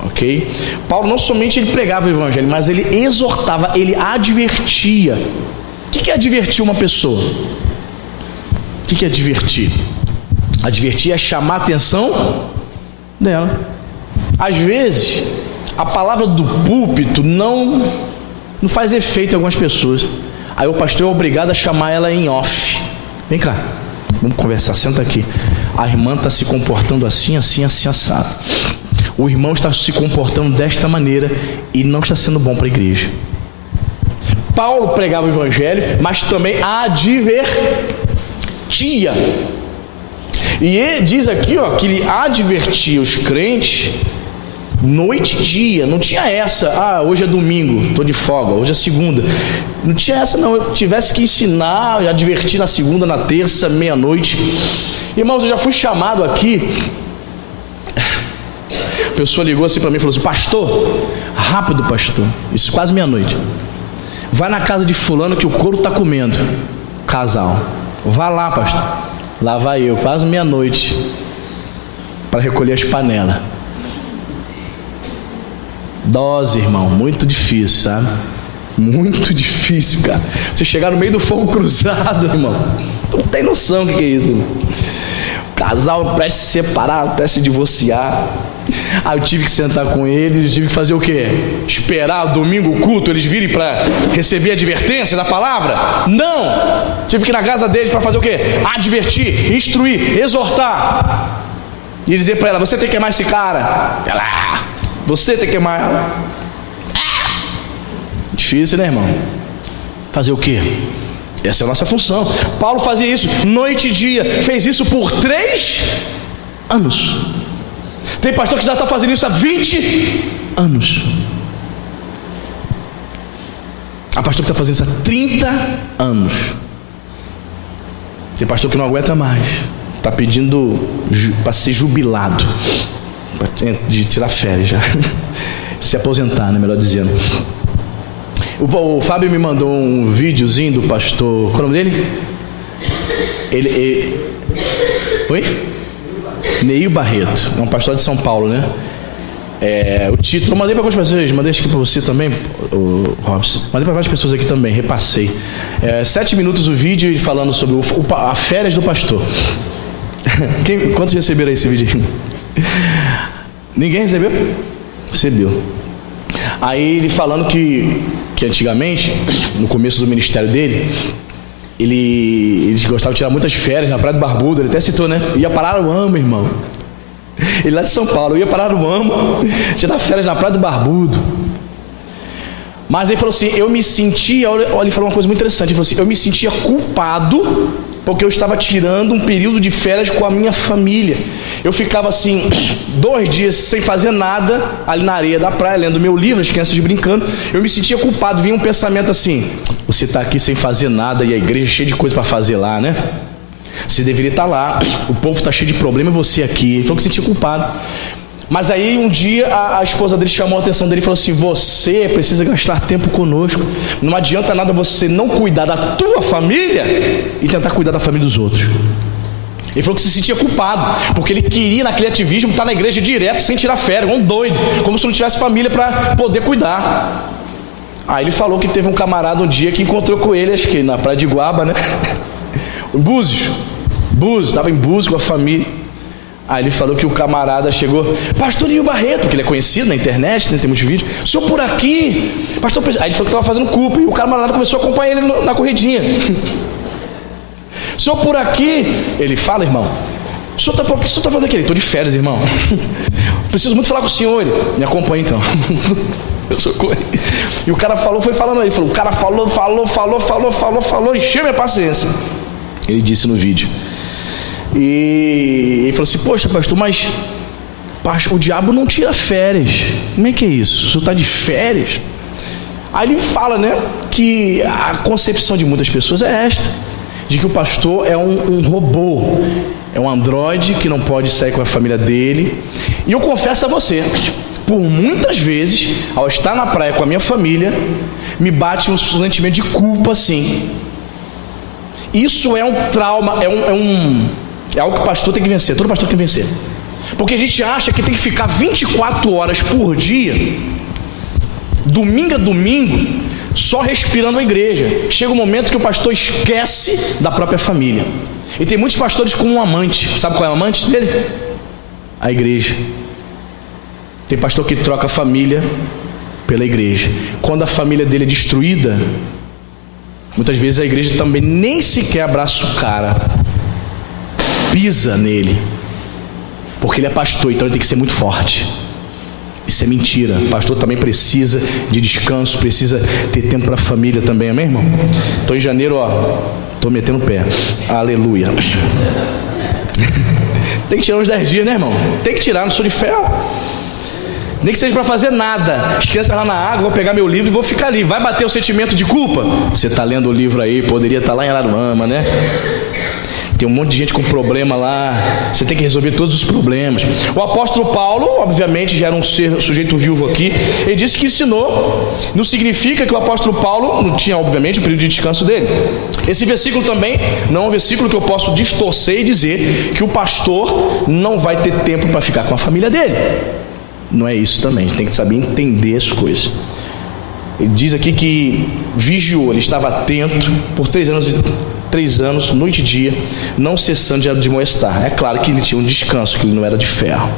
Ok? Paulo não somente ele pregava o evangelho, mas ele exortava, ele advertia. O que é advertir uma pessoa? O que é advertir? Advertir é chamar a atenção dela. Às vezes, a palavra do púlpito não faz efeito em algumas pessoas. Aí o pastor é obrigado a chamar ela em off. Vem cá, vamos conversar, senta aqui. A irmã está se comportando assim, assim, assim, assado. O irmão está se comportando desta maneira e não está sendo bom para a igreja. Paulo pregava o evangelho, mas também advertia. E ele diz aqui, que ele advertia os crentes noite e dia. Não tinha essa, hoje é domingo, estou de folga, hoje é segunda. Não tinha essa não, eu tivesse que ensinar, advertir na segunda, na terça, meia-noite. Irmãos, eu já fui chamado aqui. A pessoa ligou assim para mim e falou assim: pastor, rápido pastor, isso quase meia-noite, vai na casa de fulano que o couro está comendo. Casal, vá lá pastor. Lá vai eu, quase meia-noite, para recolher as panelas. Dose, irmão, muito difícil, sabe? Muito difícil, cara. Você chegar no meio do fogo cruzado, irmão, tu não tem noção do que é isso, irmão. O casal parece se separar, parece se divorciar. Aí eu tive que sentar com eles, tive que fazer o quê? Esperar o domingo o culto, eles virem para receber a advertência da palavra? Não! Tive que ir na casa deles para fazer o quê? Advertir, instruir, exortar. E dizer para ela: você tem que amar esse cara. Ela: você tem que amar ela. Difícil, né, irmão? Fazer o quê? Essa é a nossa função. Paulo fazia isso noite e dia, fez isso por 3 anos. Tem pastor que já está fazendo isso há 20 anos. Há pastor que está fazendo isso há 30 anos. Tem pastor que não aguenta mais, está pedindo para ser jubilado, de tirar férias já. Se aposentar, né, melhor dizendo. O Fábio me mandou um videozinho do pastor. Qual é o nome dele? Oi? Neil Barreto, é um pastor de São Paulo, né? O título, eu mandei para algumas pessoas, mandei aqui para você também, o Robson. Mandei para várias pessoas aqui também, repassei. 7 minutos o vídeo, ele falando sobre a férias do pastor. Quantos receberam esse vídeo? Ninguém recebeu? Recebeu. Aí ele falando que antigamente, no começo do ministério dele, eles gostavam de tirar muitas férias na Praia do Barbudo. Ele até citou, né? Ia para Aruama, irmão. Ele lá de São Paulo, ia para Aruama, tirar férias na Praia do Barbudo. Mas ele falou assim: eu me sentia, olha, ele falou uma coisa muito interessante. Ele falou assim: eu me sentia culpado porque eu estava tirando um período de férias com a minha família. Eu ficava assim 2 dias sem fazer nada ali na areia da praia, lendo meu livro, as crianças brincando. Eu me sentia culpado. Vinha um pensamento assim: você está aqui sem fazer nada e a igreja cheia de coisa para fazer lá, né? Você deveria estar lá, o povo está cheio de problema e você aqui. Ele falou que se sentia culpado. Mas aí um dia a esposa dele chamou a atenção dele e falou assim: você precisa gastar tempo conosco. Não adianta nada você não cuidar da tua família e tentar cuidar da família dos outros. Ele falou que se sentia culpado, porque ele queria naquele ativismo estar na igreja direto, sem tirar férias, um doido, como se não tivesse família para poder cuidar. Aí ele falou que teve um camarada um dia que encontrou com ele, acho que na praia de Guaba, né? Em Búzios, estava em Búzios com a família. Aí ele falou que o camarada chegou: pastor Neil Barreto, que ele é conhecido na internet, né, tem muitos vídeos. O senhor por aqui, pastor. Aí ele falou que estava fazendo culpa, e o camarada começou a acompanhar ele na corridinha. O senhor por aqui. Ele fala: irmão, o que o senhor está fazendo aqui? Estou de férias, irmão. Preciso muito falar com o senhor. Ele: me acompanha então. Eu sou com ele. E o cara foi falando aí. O cara falou, encheu minha paciência. Ele disse no vídeo. E ele falou assim: poxa pastor, mas o diabo não tira férias. Como é que é isso? O senhor está de férias? Aí ele fala, né, que a concepção de muitas pessoas é esta, de que o pastor é um robô, é um androide que não pode sair com a família dele. E eu confesso a você, por muitas vezes, ao estar na praia com a minha família, me bate um sentimento de culpa, sim. Isso é um trauma, é algo que o pastor tem que vencer, todo pastor tem que vencer. Porque a gente acha que tem que ficar 24 horas por dia, domingo a domingo, só respirando a igreja. Chega um momento que o pastor esquece da própria família. E tem muitos pastores com um amante. Sabe qual é o amante dele? A igreja. Tem pastor que troca a família pela igreja. Quando a família dele é destruída, muitas vezes a igreja também nem sequer abraça o cara, pisa nele, porque ele é pastor, então ele tem que ser muito forte. Isso é mentira. O pastor também precisa de descanso, precisa ter tempo para a família também, amém, irmão? Então em janeiro, tô metendo o pé, aleluia. Tem que tirar uns 10 dias, né, irmão? Tem que tirar, não sou de ferro. Nem que seja para fazer nada. As crianças lá na água, vou pegar meu livro e vou ficar ali. Vai bater o sentimento de culpa? Você está lendo o livro aí, poderia estar lá em Araruama, né? Tem um monte de gente com problema lá. Você tem que resolver todos os problemas. O apóstolo Paulo, obviamente, já era um sujeito viúvo aqui. Ele disse que ensinou. Não significa que o apóstolo Paulo não tinha, obviamente, o período de descanso dele. Esse versículo também não é um versículo que eu posso distorcer e dizer que o pastor não vai ter tempo para ficar com a família dele. Não é isso também, a gente tem que saber entender as coisas. Ele diz aqui que vigiou, ele estava atento por 3 anos, noite e dia, não cessando de admoestar. É claro que ele tinha um descanso, que ele não era de ferro.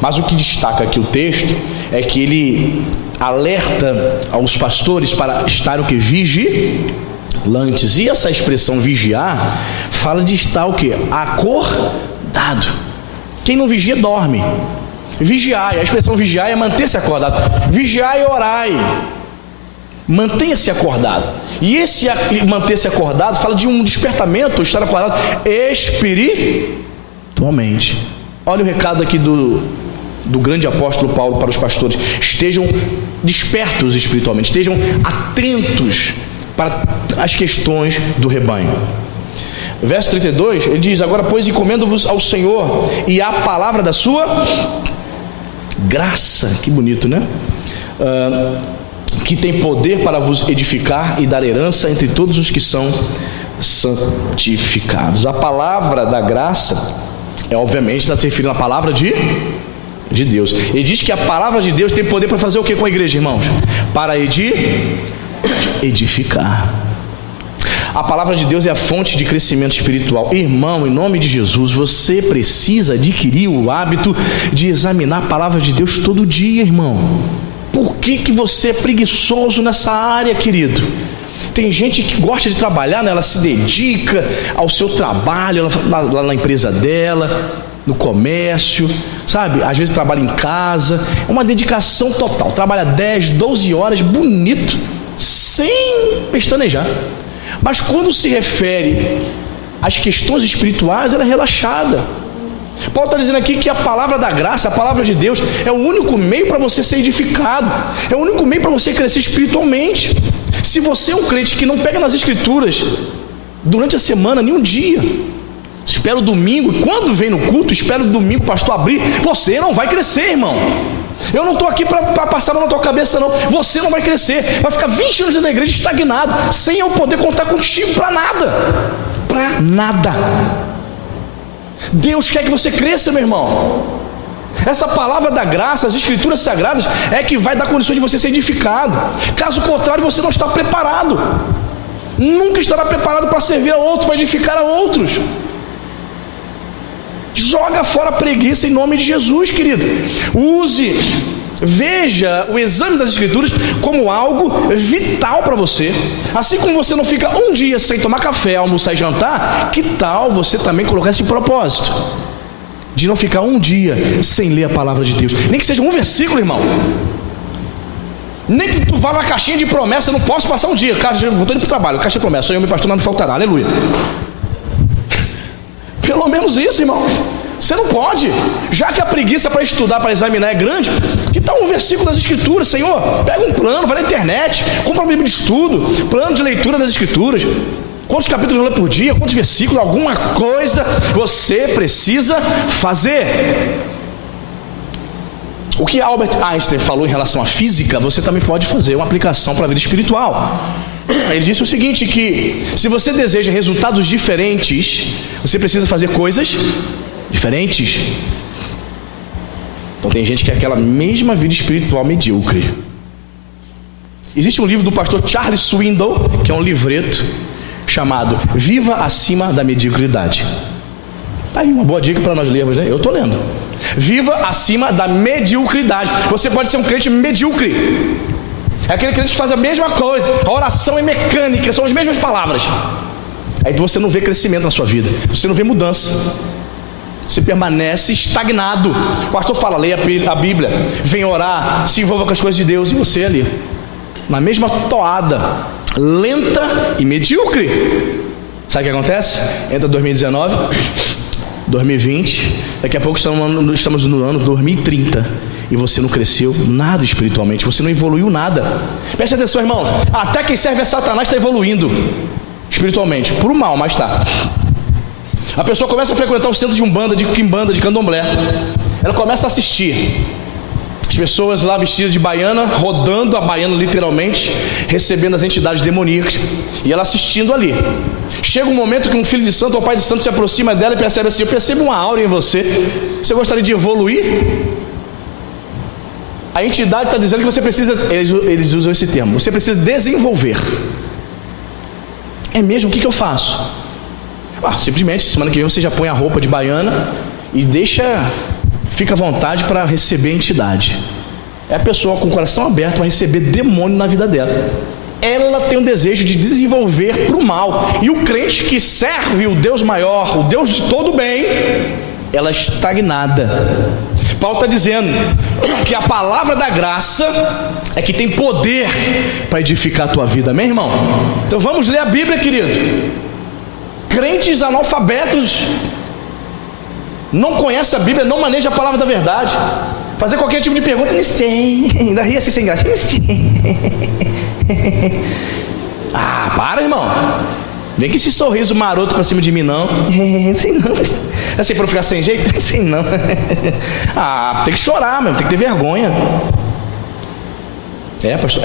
Mas o que destaca aqui o texto é que ele alerta aos pastores para estar o que? Vigilantes. E essa expressão vigiar fala de estar o que? Acordado. Quem não vigia dorme. Vigiai, a expressão vigiai é manter-se acordado. Vigiai e orai. Mantenha-se acordado. E esse manter-se acordado fala de um despertamento, estar acordado espiritualmente. Olha o recado aqui do grande apóstolo Paulo para os pastores: estejam despertos espiritualmente, estejam atentos para as questões do rebanho. Verso 32, ele diz: agora pois encomendo-vos ao Senhor e à palavra da sua graça. Que bonito, né? Que tem poder para vos edificar e dar herança entre todos os que são santificados. A palavra da graça é, obviamente, está se referindo à palavra de Deus. Ele diz que a palavra de Deus tem poder para fazer o que com a igreja, irmãos? Para edificar. A palavra de Deus é a fonte de crescimento espiritual. Irmão, em nome de Jesus, você precisa adquirir o hábito de examinar a palavra de Deus todo dia, irmão. Por que você é preguiçoso nessa área, querido? Tem gente que gosta de trabalhar, né? Ela se dedica ao seu trabalho, lá na empresa dela, no comércio, sabe? Às vezes trabalha em casa. É uma dedicação total. Trabalha 10, 12 horas, bonito, sem pestanejar. Mas quando se refere às questões espirituais, ela é relaxada. Paulo está dizendo aqui que a palavra da graça, a palavra de Deus, é o único meio para você ser edificado, é o único meio para você crescer espiritualmente. Se você é um crente que não pega nas escrituras durante a semana, nem um dia, espera o domingo, e quando vem no culto, espera o domingo o pastor abrir, você não vai crescer, irmão. Eu não estou aqui para passar na tua cabeça, não. Você não vai crescer, vai ficar 20 anos dentro da igreja estagnado, sem eu poder contar contigo para nada. Para nada. Deus quer que você cresça, meu irmão. Essa palavra da graça, as escrituras sagradas, é que vai dar condições de você ser edificado. Caso contrário, você não está preparado. Nunca estará preparado para servir a outros, para edificar a outros. Joga fora a preguiça em nome de Jesus, querido. Veja o exame das escrituras como algo vital para você. Assim como você não fica um dia sem tomar café, almoçar e jantar, que tal você também colocar esse propósito de não ficar um dia sem ler a palavra de Deus, nem que seja um versículo, irmão. Nem que tu vá na caixinha de promessa: não posso passar um dia, cara, eu vou indo para o trabalho, caixa de promessa, Senhor, meu pastor, não faltará, aleluia. Pelo menos isso, irmão. Você não pode. Já que a preguiça para estudar, para examinar é grande, que tal um versículo das escrituras? Senhor, pega um plano, vai na internet, compra uma Bíblia de estudo, plano de leitura das escrituras. Quantos capítulos ler por dia, quantos versículos, alguma coisa você precisa fazer. O que Albert Einstein falou em relação à física, você também pode fazer uma aplicação para a vida espiritual. Ele disse o seguinte, que se você deseja resultados diferentes, você precisa fazer coisas diferentes. Então tem gente que é aquela mesma vida espiritual medíocre. Existe um livro do pastor Charles Swindoll, que é um livreto, chamado Viva Acima da Mediocridade. Tá aí uma boa dica para nós lermos, né? Eu estou lendo. Viva acima da mediocridade. Você pode ser um crente medíocre. É aquele crente que faz a mesma coisa. A oração é mecânica, são as mesmas palavras. Aí você não vê crescimento na sua vida, você não vê mudança. Você permanece estagnado. O pastor fala, leia a Bíblia, vem orar, se envolva com as coisas de Deus. E você ali, na mesma toada, lenta e medíocre. Sabe o que acontece? Entra 2019, 2020, daqui a pouco estamos no ano 2030 e você não cresceu nada espiritualmente, você não evoluiu nada. Preste atenção, irmãos, até quem serve a Satanás está evoluindo espiritualmente, por mal, mas está. A pessoa começa a frequentar o centro de umbanda, de quimbanda, de candomblé, ela começa a assistir as pessoas lá vestidas de baiana, rodando a baiana literalmente, recebendo as entidades demoníacas, e ela assistindo ali. Chega um momento que um filho de santo ou pai de santo se aproxima dela e percebe assim: eu percebo uma aura em você, você gostaria de evoluir? A entidade está dizendo que você precisa, eles usam esse termo, você precisa desenvolver. É mesmo? O que eu faço? Simplesmente semana que vem você já põe a roupa de baiana e fica à vontade para receber a entidade. É a pessoa com o coração aberto para receber demônio na vida dela. Ela tem um desejo de desenvolver para o mal. E o crente que serve o Deus maior, o Deus de todo bem, ela é estagnada. Paulo está dizendo que a palavra da graça é que tem poder para edificar a tua vida, amém, irmão? Então vamos ler a Bíblia, querido. Crentes analfabetos não conhecem a Bíblia, não manejam a palavra da verdade. Fazer qualquer tipo de pergunta, não sei, ainda ria assim sem graça, não sei. Para, irmão. Vem com esse sorriso maroto pra cima de mim, não. Sei não. Assim, pra eu ficar sem jeito? Sei não. Tem que chorar mesmo, tem que ter vergonha. Pastor?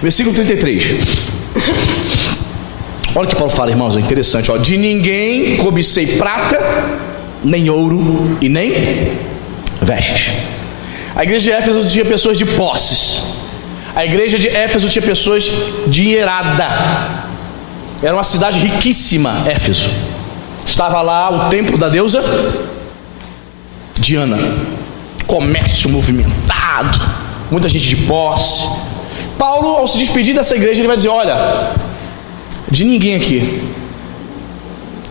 Versículo 33. Olha o que Paulo fala, irmãos, é interessante. De ninguém cobicei prata, nem ouro e nem vestes. A igreja de Éfeso tinha pessoas de posses. A igreja de Éfeso tinha pessoas dinheirada. Era uma cidade riquíssima, Éfeso. Estava lá o templo da deusa Diana. Comércio movimentado, muita gente de posse. Paulo, ao se despedir dessa igreja, ele vai dizer: olha, de ninguém aqui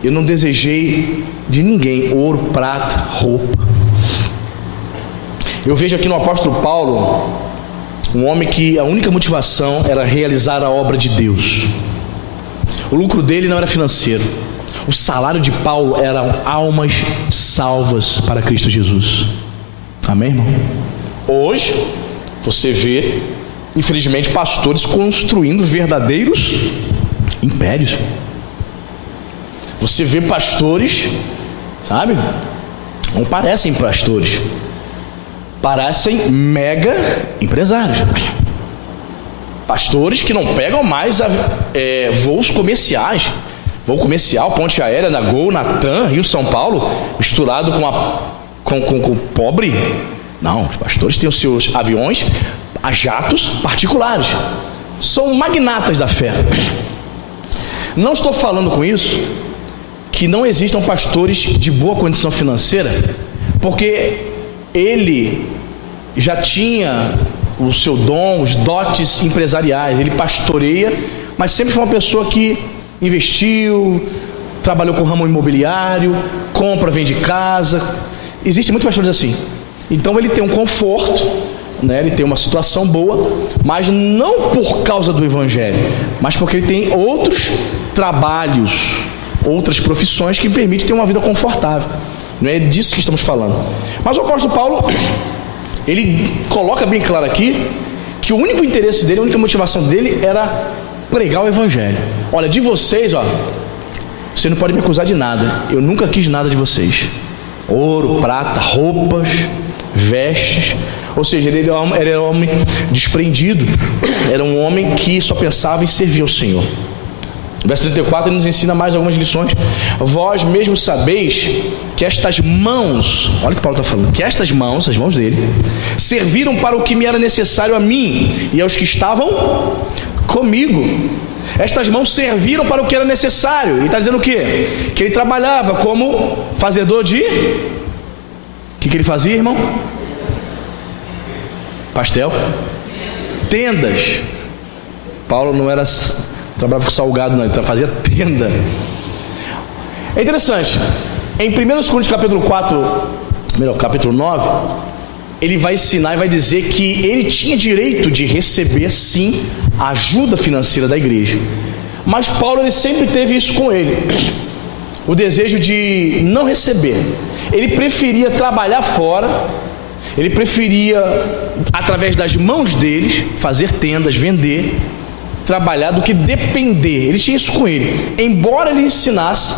eu não desejei de ninguém ouro, prata, roupa. Eu vejo aqui no apóstolo Paulo um homem que a única motivação era realizar a obra de Deus. O lucro dele não era financeiro. O salário de Paulo eram almas salvas para Cristo Jesus. Amém, irmão? Hoje você vê, infelizmente, pastores construindo verdadeiros impérios. Você vê pastores, sabe? Não parecem pastores, parecem mega empresários. Pastores que não pegam mais voos comerciais. Voo comercial, ponte aérea, na Gol, na TAM, Rio, São Paulo, misturado com o pobre. Não, os pastores têm os seus aviões a jatos particulares. São magnatas da fé. Não estou falando com isso que não existam pastores de boa condição financeira, porque ele já tinha o seu dom, os dotes empresariais, ele pastoreia, mas sempre foi uma pessoa que investiu, trabalhou com o ramo imobiliário, compra, vende casa. Existem muitos pastores assim. Então ele tem um conforto, né? Ele tem uma situação boa, mas não por causa do evangelho, mas porque ele tem outros trabalhos, outras profissões que permitem ter uma vida confortável. Não é disso que estamos falando. Mas o apóstolo Paulo, ele coloca bem claro aqui que o único interesse dele, a única motivação dele era pregar o evangelho. Olha, de vocês, você não pode me acusar de nada. Eu nunca quis nada de vocês. Ouro, prata, roupas, vestes. Ou seja, ele era um homem desprendido. Era um homem que só pensava em servir ao Senhor. No verso 34 ele nos ensina mais algumas lições. Vós mesmos sabeis que estas mãos, olha o que Paulo está falando, que estas mãos, as mãos dele, serviram para o que me era necessário a mim e aos que estavam comigo. Estas mãos serviram para o que era necessário. Ele está dizendo o quê? Que ele trabalhava como fazedor de... O que ele fazia, irmão? Pastel? Tendas. Paulo não era... trabalhava com salgado, não. Ele fazia tenda. É interessante. Em 1 Coríntios capítulo 9, ele vai ensinar e vai dizer que ele tinha direito de receber, sim, a ajuda financeira da igreja. Mas Paulo, ele sempre teve isso com ele, o desejo de não receber. Ele preferia trabalhar fora, ele preferia, através das mãos dele, fazer tendas, vender, trabalhar, do que depender. Ele tinha isso com ele, embora ele ensinasse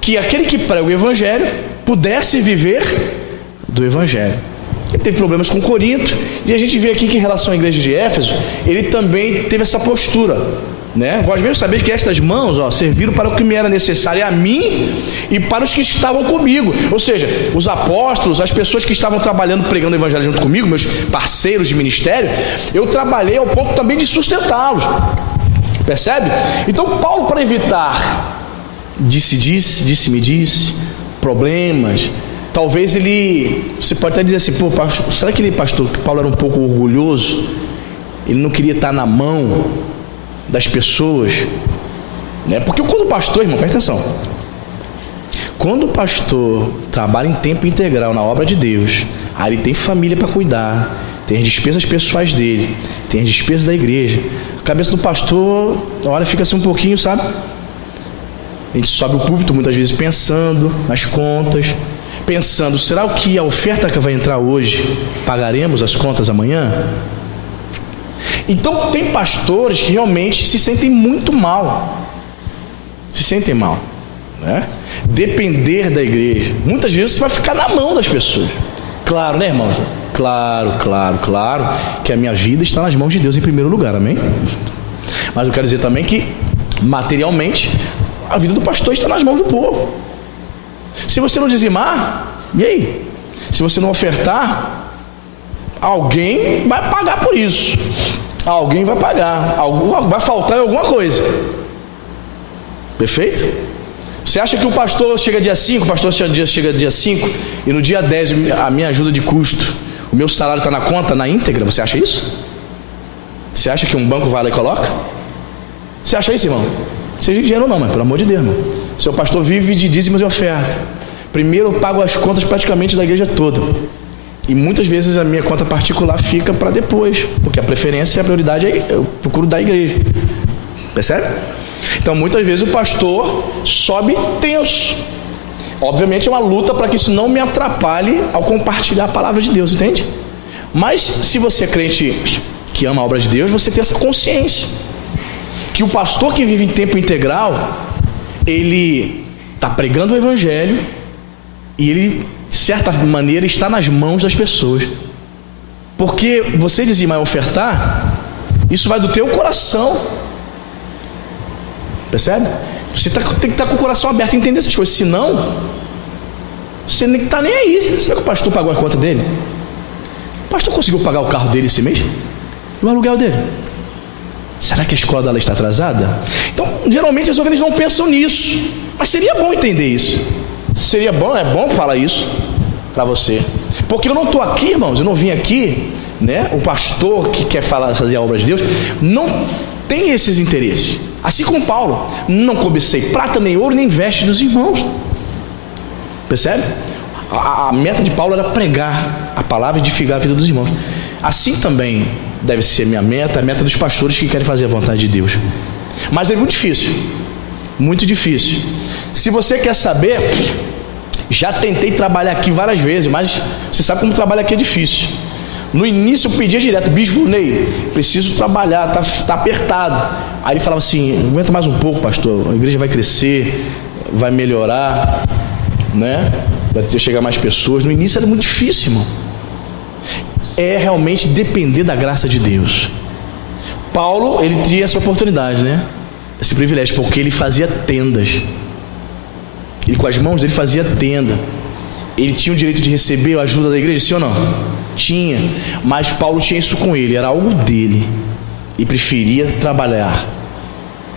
que aquele que prega o evangelho pudesse viver do evangelho. Ele teve problemas com Corinto, e a gente vê aqui que em relação à igreja de Éfeso, ele também teve essa postura, né? Vós mesmos sabeis que estas mãos, serviram para o que me era necessário a mim e para os que estavam comigo. Ou seja, os apóstolos, as pessoas que estavam trabalhando, pregando o evangelho junto comigo, meus parceiros de ministério, eu trabalhei ao ponto também de sustentá-los. Percebe? Então Paulo, para evitar disse, problemas, talvez ele, você pode até dizer assim, pô, pastor, será que ele, pastor, que Paulo era um pouco orgulhoso, ele não queria estar na mão das pessoas, né? Porque quando o pastor, irmão, presta atenção, quando o pastor trabalha em tempo integral na obra de Deus, aí ele tem família para cuidar, tem as despesas pessoais dele, tem as despesas da igreja, a cabeça do pastor, a hora fica assim um pouquinho, sabe? A gente sobe o púlpito muitas vezes pensando nas contas, pensando, será que a oferta que vai entrar hoje, pagaremos as contas amanhã? Então tem pastores que realmente se sentem muito mal, né? Depender da igreja, muitas vezes você vai ficar na mão das pessoas. Claro, né, irmãos? Claro que a minha vida está nas mãos de Deus em primeiro lugar, amém? Mas eu quero dizer também que materialmente a vida do pastor está nas mãos do povo. Se você não dizimar, e aí? Se você não ofertar, alguém vai pagar por isso. Alguém vai pagar. Vai faltar em alguma coisa. Perfeito? Você acha que o pastor chega dia 5, chega dia 5, e no dia 10 a minha ajuda de custo, o meu salário está na conta, na íntegra? Você acha isso? Você acha que um banco vai lá e coloca? Você acha isso, irmão? Seja ingênuo não, mas pelo amor de Deus, irmão. Seu pastor vive de dízimos e oferta. Primeiro eu pago as contas praticamente da igreja toda. E muitas vezes a minha conta particular fica para depois, porque a preferência e a prioridade eu procuro da igreja. Percebe? Então muitas vezes o pastor sobe tenso. Obviamente é uma luta para que isso não me atrapalhe ao compartilhar a palavra de Deus, entende? Mas se você é crente que ama a obra de Deus, você tem essa consciência que o pastor que vive em tempo integral, ele está pregando o evangelho e ele, de certa maneira, está nas mãos das pessoas. Porque você dizimar e ofertar, isso vai do teu coração. Percebe? Você tem que estar com o coração aberto e entender essas coisas. Senão, você nem está nem aí. Será que o pastor pagou a conta dele? O pastor conseguiu pagar o carro dele esse mês? E o aluguel dele? Será que a escola dela está atrasada? Então, geralmente as ovelhas não pensam nisso. Mas seria bom entender isso. Seria bom, é bom falar isso para você. Porque eu não estou aqui, irmãos, eu não vim aqui, né? O pastor que quer fazer a obra de Deus não tem esses interesses. Assim como Paulo, não cobicei prata, nem ouro, nem veste dos irmãos. Percebe? A meta de Paulo era pregar a palavra e edificar a vida dos irmãos. Assim também deve ser a meta dos pastores que querem fazer a vontade de Deus. Mas é muito difícil. Muito difícil. Se você quer saber, já tentei trabalhar aqui várias vezes, mas você sabe como trabalhar aqui é difícil. No início eu pedia direto, bispo Ney, preciso trabalhar, tá apertado. Aí ele falava assim, aguenta mais um pouco, pastor, a igreja vai crescer, vai melhorar, né? Vai chegar mais pessoas. No início era muito difícil, irmão. É realmente depender da graça de Deus. Paulo, ele tinha essa oportunidade, né? Esse privilégio, porque ele fazia tendas. Ele com as mãos dele fazia tenda. Ele tinha o direito de receber a ajuda da igreja, sim ou não? Tinha. Mas Paulo tinha isso com ele, era algo dele. E preferia trabalhar.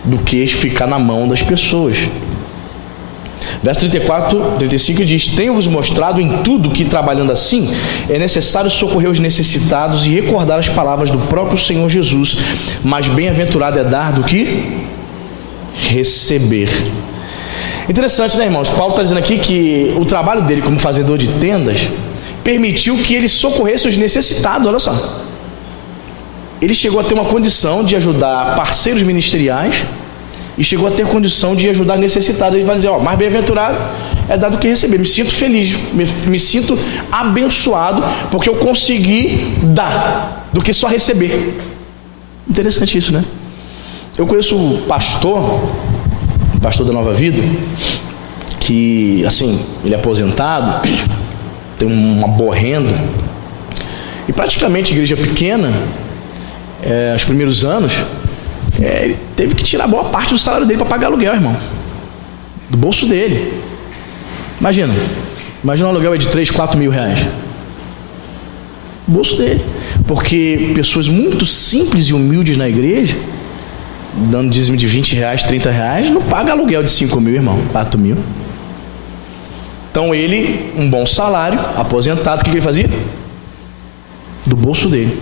do que ficar na mão das pessoas. Verso 34, 35 diz: tenho-vos mostrado em tudo que, trabalhando assim, é necessário socorrer os necessitados e recordar as palavras do próprio Senhor Jesus, mas bem-aventurado é dar do que receber. Interessante, né, irmãos? Paulo está dizendo aqui que o trabalho dele como fazedor de tendas permitiu que ele socorresse os necessitados. Olha só, ele chegou a ter uma condição de ajudar parceiros ministeriais e chegou a ter condição de ajudar necessitados. Ele vai dizer: mais bem-aventurado é dar do que receber. Me sinto feliz, me sinto abençoado, porque eu consegui dar do que só receber. Interessante isso, né? Eu conheço um pastor da Nova Vida, que, assim, ele é aposentado, tem uma boa renda, e praticamente igreja pequena, os primeiros anos, ele teve que tirar boa parte do salário dele para pagar aluguel, irmão, do bolso dele. Imagina um aluguel de 3, 4 mil reais, bolso dele, porque pessoas muito simples e humildes na igreja, dando dízimo de 20 reais, 30 reais, não paga aluguel de 5 mil, irmão, 4 mil. Então ele, um bom salário, aposentado, o que ele fazia? Do bolso dele.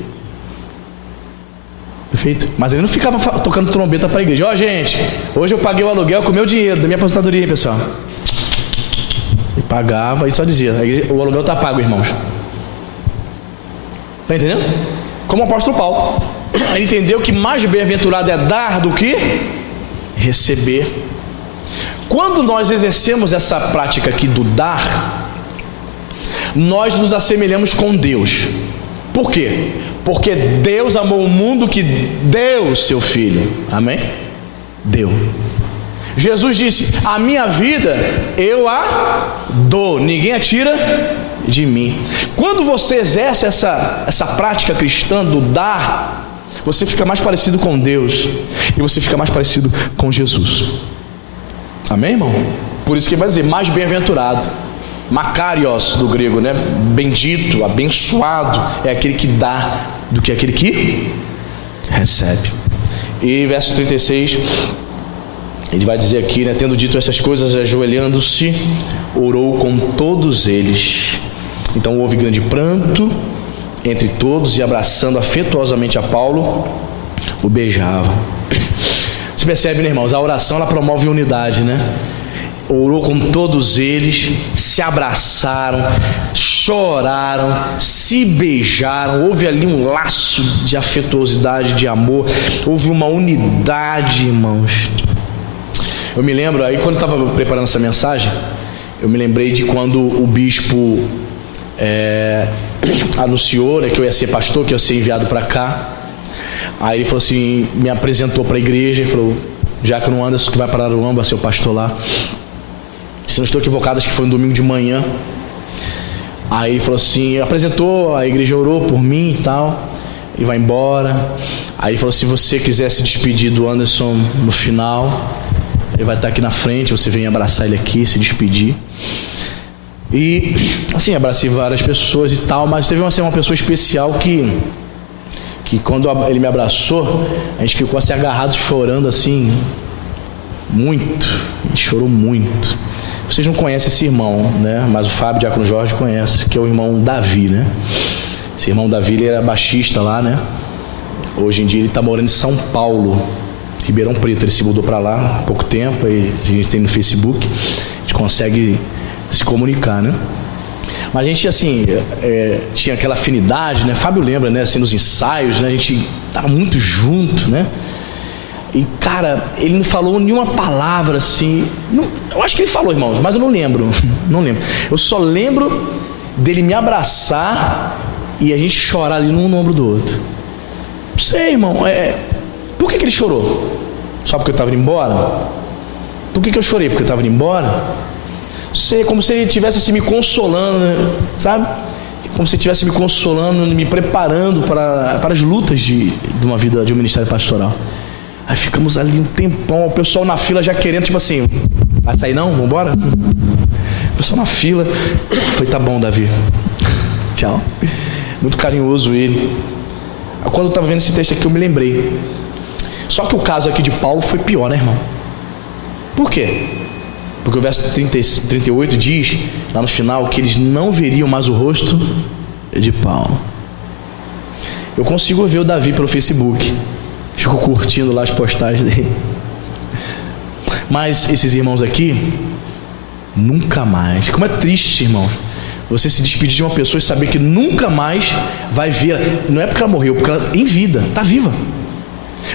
Perfeito? Mas ele não ficava tocando trombeta para a igreja: gente, hoje eu paguei o aluguel com o meu dinheiro, da minha aposentadoria, hein, pessoal? Ele pagava e só dizia: o aluguel está pago, irmãos. Está entendendo? Como o apóstolo Paulo, ele entendeu que mais bem-aventurado é dar do que receber. Quando nós exercemos essa prática aqui do dar, nós nos assemelhamos com Deus. Por quê? Porque Deus amou o mundo que deu o seu Filho. Amém? Deu. Jesus disse: a minha vida eu a dou, ninguém a tira de mim. Quando você exerce essa prática cristã do dar, você fica mais parecido com Deus e você fica mais parecido com Jesus. Amém, irmão? Por isso que ele vai dizer: mais bem-aventurado, Makarios do grego, né? Bendito, abençoado é aquele que dá do que aquele que recebe. E verso 36, ele vai dizer aqui, né? Tendo dito essas coisas, ajoelhando-se, orou com todos eles. Então houve grande pranto entre todos, e abraçando afetuosamente a Paulo, o beijava. Você percebe, né, irmãos? A oração, ela promove unidade, né? Orou com todos eles, se abraçaram, choraram, se beijaram. Houve ali um laço de afetuosidade, de amor. Houve uma unidade, irmãos. Eu me lembro, aí quando eu estava preparando essa mensagem, eu me lembrei de quando o bispo anunciou, né, que eu ia ser pastor, que eu ia ser enviado para cá. Aí ele falou assim, me apresentou para a igreja e falou: Diácono Anderson, que vai para Aruamba, vai ser o pastor lá. Se não estou equivocado, acho que foi um domingo de manhã. Aí ele falou assim, apresentou, a igreja orou por mim e tal, e vai embora. Aí ele falou: se você quiser se despedir do Anderson no final, ele vai estar aqui na frente, você vem abraçar ele aqui, se despedir. E assim, abracei várias pessoas e tal, mas teve uma pessoa especial que quando ele me abraçou, a gente ficou assim agarrado, chorando assim, muito. A gente chorou muito. Vocês não conhecem esse irmão, né? Mas o Fábio, Diácono Jorge, conhece, que é o irmão Davi, né? Esse irmão Davi, ele era baixista lá, né? Hoje em dia ele está morando em São Paulo, Ribeirão Preto. Ele se mudou para lá há pouco tempo, aí a gente tem no Facebook, a gente consegue se comunicar, né? Mas a gente, assim, tinha aquela afinidade, né? Fábio lembra, né? Assim, nos ensaios, né? A gente estava muito junto, né? E, cara, ele não falou nenhuma palavra, assim. Não, eu acho que ele falou, irmãos, mas eu não lembro. Não lembro. Eu só lembro dele me abraçar e a gente chorar ali um no ombro do outro. Não sei, irmão. Por que ele chorou? Só porque eu estava indo embora? Por que eu chorei? Porque eu estava indo embora? Sei, como se ele estivesse assim, me consolando, sabe? Como se ele estivesse me consolando, me preparando para as lutas de uma vida, de um ministério pastoral. Aí ficamos ali um tempão, o pessoal na fila já querendo, tipo assim, vai sair não? Vambora? O pessoal na fila. Falei: tá bom, Davi. Tchau. Muito carinhoso ele. Quando eu estava vendo esse texto aqui, eu me lembrei. Só que o caso aqui de Paulo foi pior, né, irmão? Por quê? Porque o verso 38 diz, lá no final, que eles não veriam mais o rosto de Paulo. Eu consigo ver o Davi pelo Facebook, fico curtindo lá as postagens dele. Mas esses irmãos aqui, nunca mais. Como é triste, irmãos, você se despedir de uma pessoa e saber que nunca mais vai ver. Não é porque ela morreu, porque ela em vida, está viva.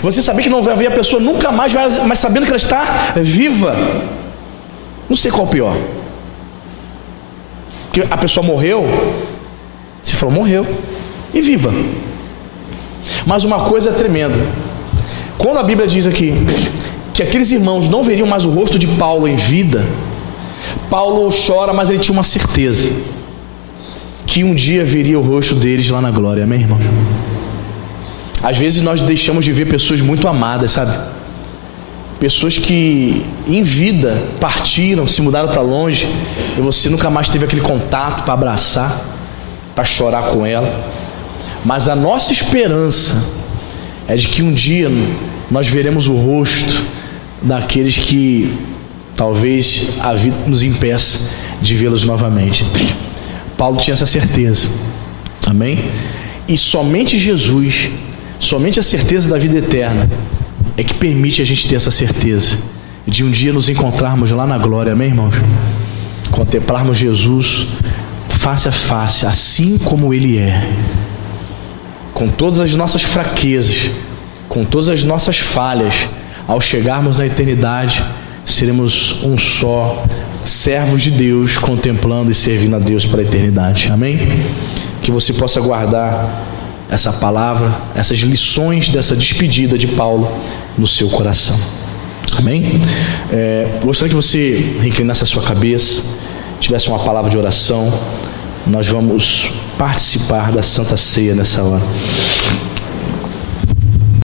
Você saber que não vai ver a pessoa nunca mais, mas sabendo que ela está viva. Não sei qual é o pior. Porque a pessoa morreu, você falou, morreu, e viva. Mas uma coisa é tremenda. Quando a Bíblia diz aqui que aqueles irmãos não veriam mais o rosto de Paulo em vida, Paulo chora, mas ele tinha uma certeza que um dia veria o rosto deles lá na glória. Amém, irmão? Às vezes nós deixamos de ver pessoas muito amadas, sabe? Pessoas que em vida partiram, se mudaram para longe, e você nunca mais teve aquele contato para abraçar, para chorar com ela. Mas a nossa esperança é de que um dia nós veremos o rosto daqueles que talvez a vida nos impeça de vê-los novamente. Paulo tinha essa certeza, amém? E somente Jesus, somente a certeza da vida eterna é que permite a gente ter essa certeza de um dia nos encontrarmos lá na glória, amém, irmãos? Contemplarmos Jesus face a face, assim como Ele é, com todas as nossas fraquezas, com todas as nossas falhas. Ao chegarmos na eternidade, seremos um só, servos de Deus, contemplando e servindo a Deus para a eternidade, amém? Que você possa guardar essa palavra, essas lições dessa despedida de Paulo no seu coração, amém? Gostaria que você reclinasse a sua cabeça, tivesse uma palavra de oração. Nós vamos participar da Santa Ceia nessa hora.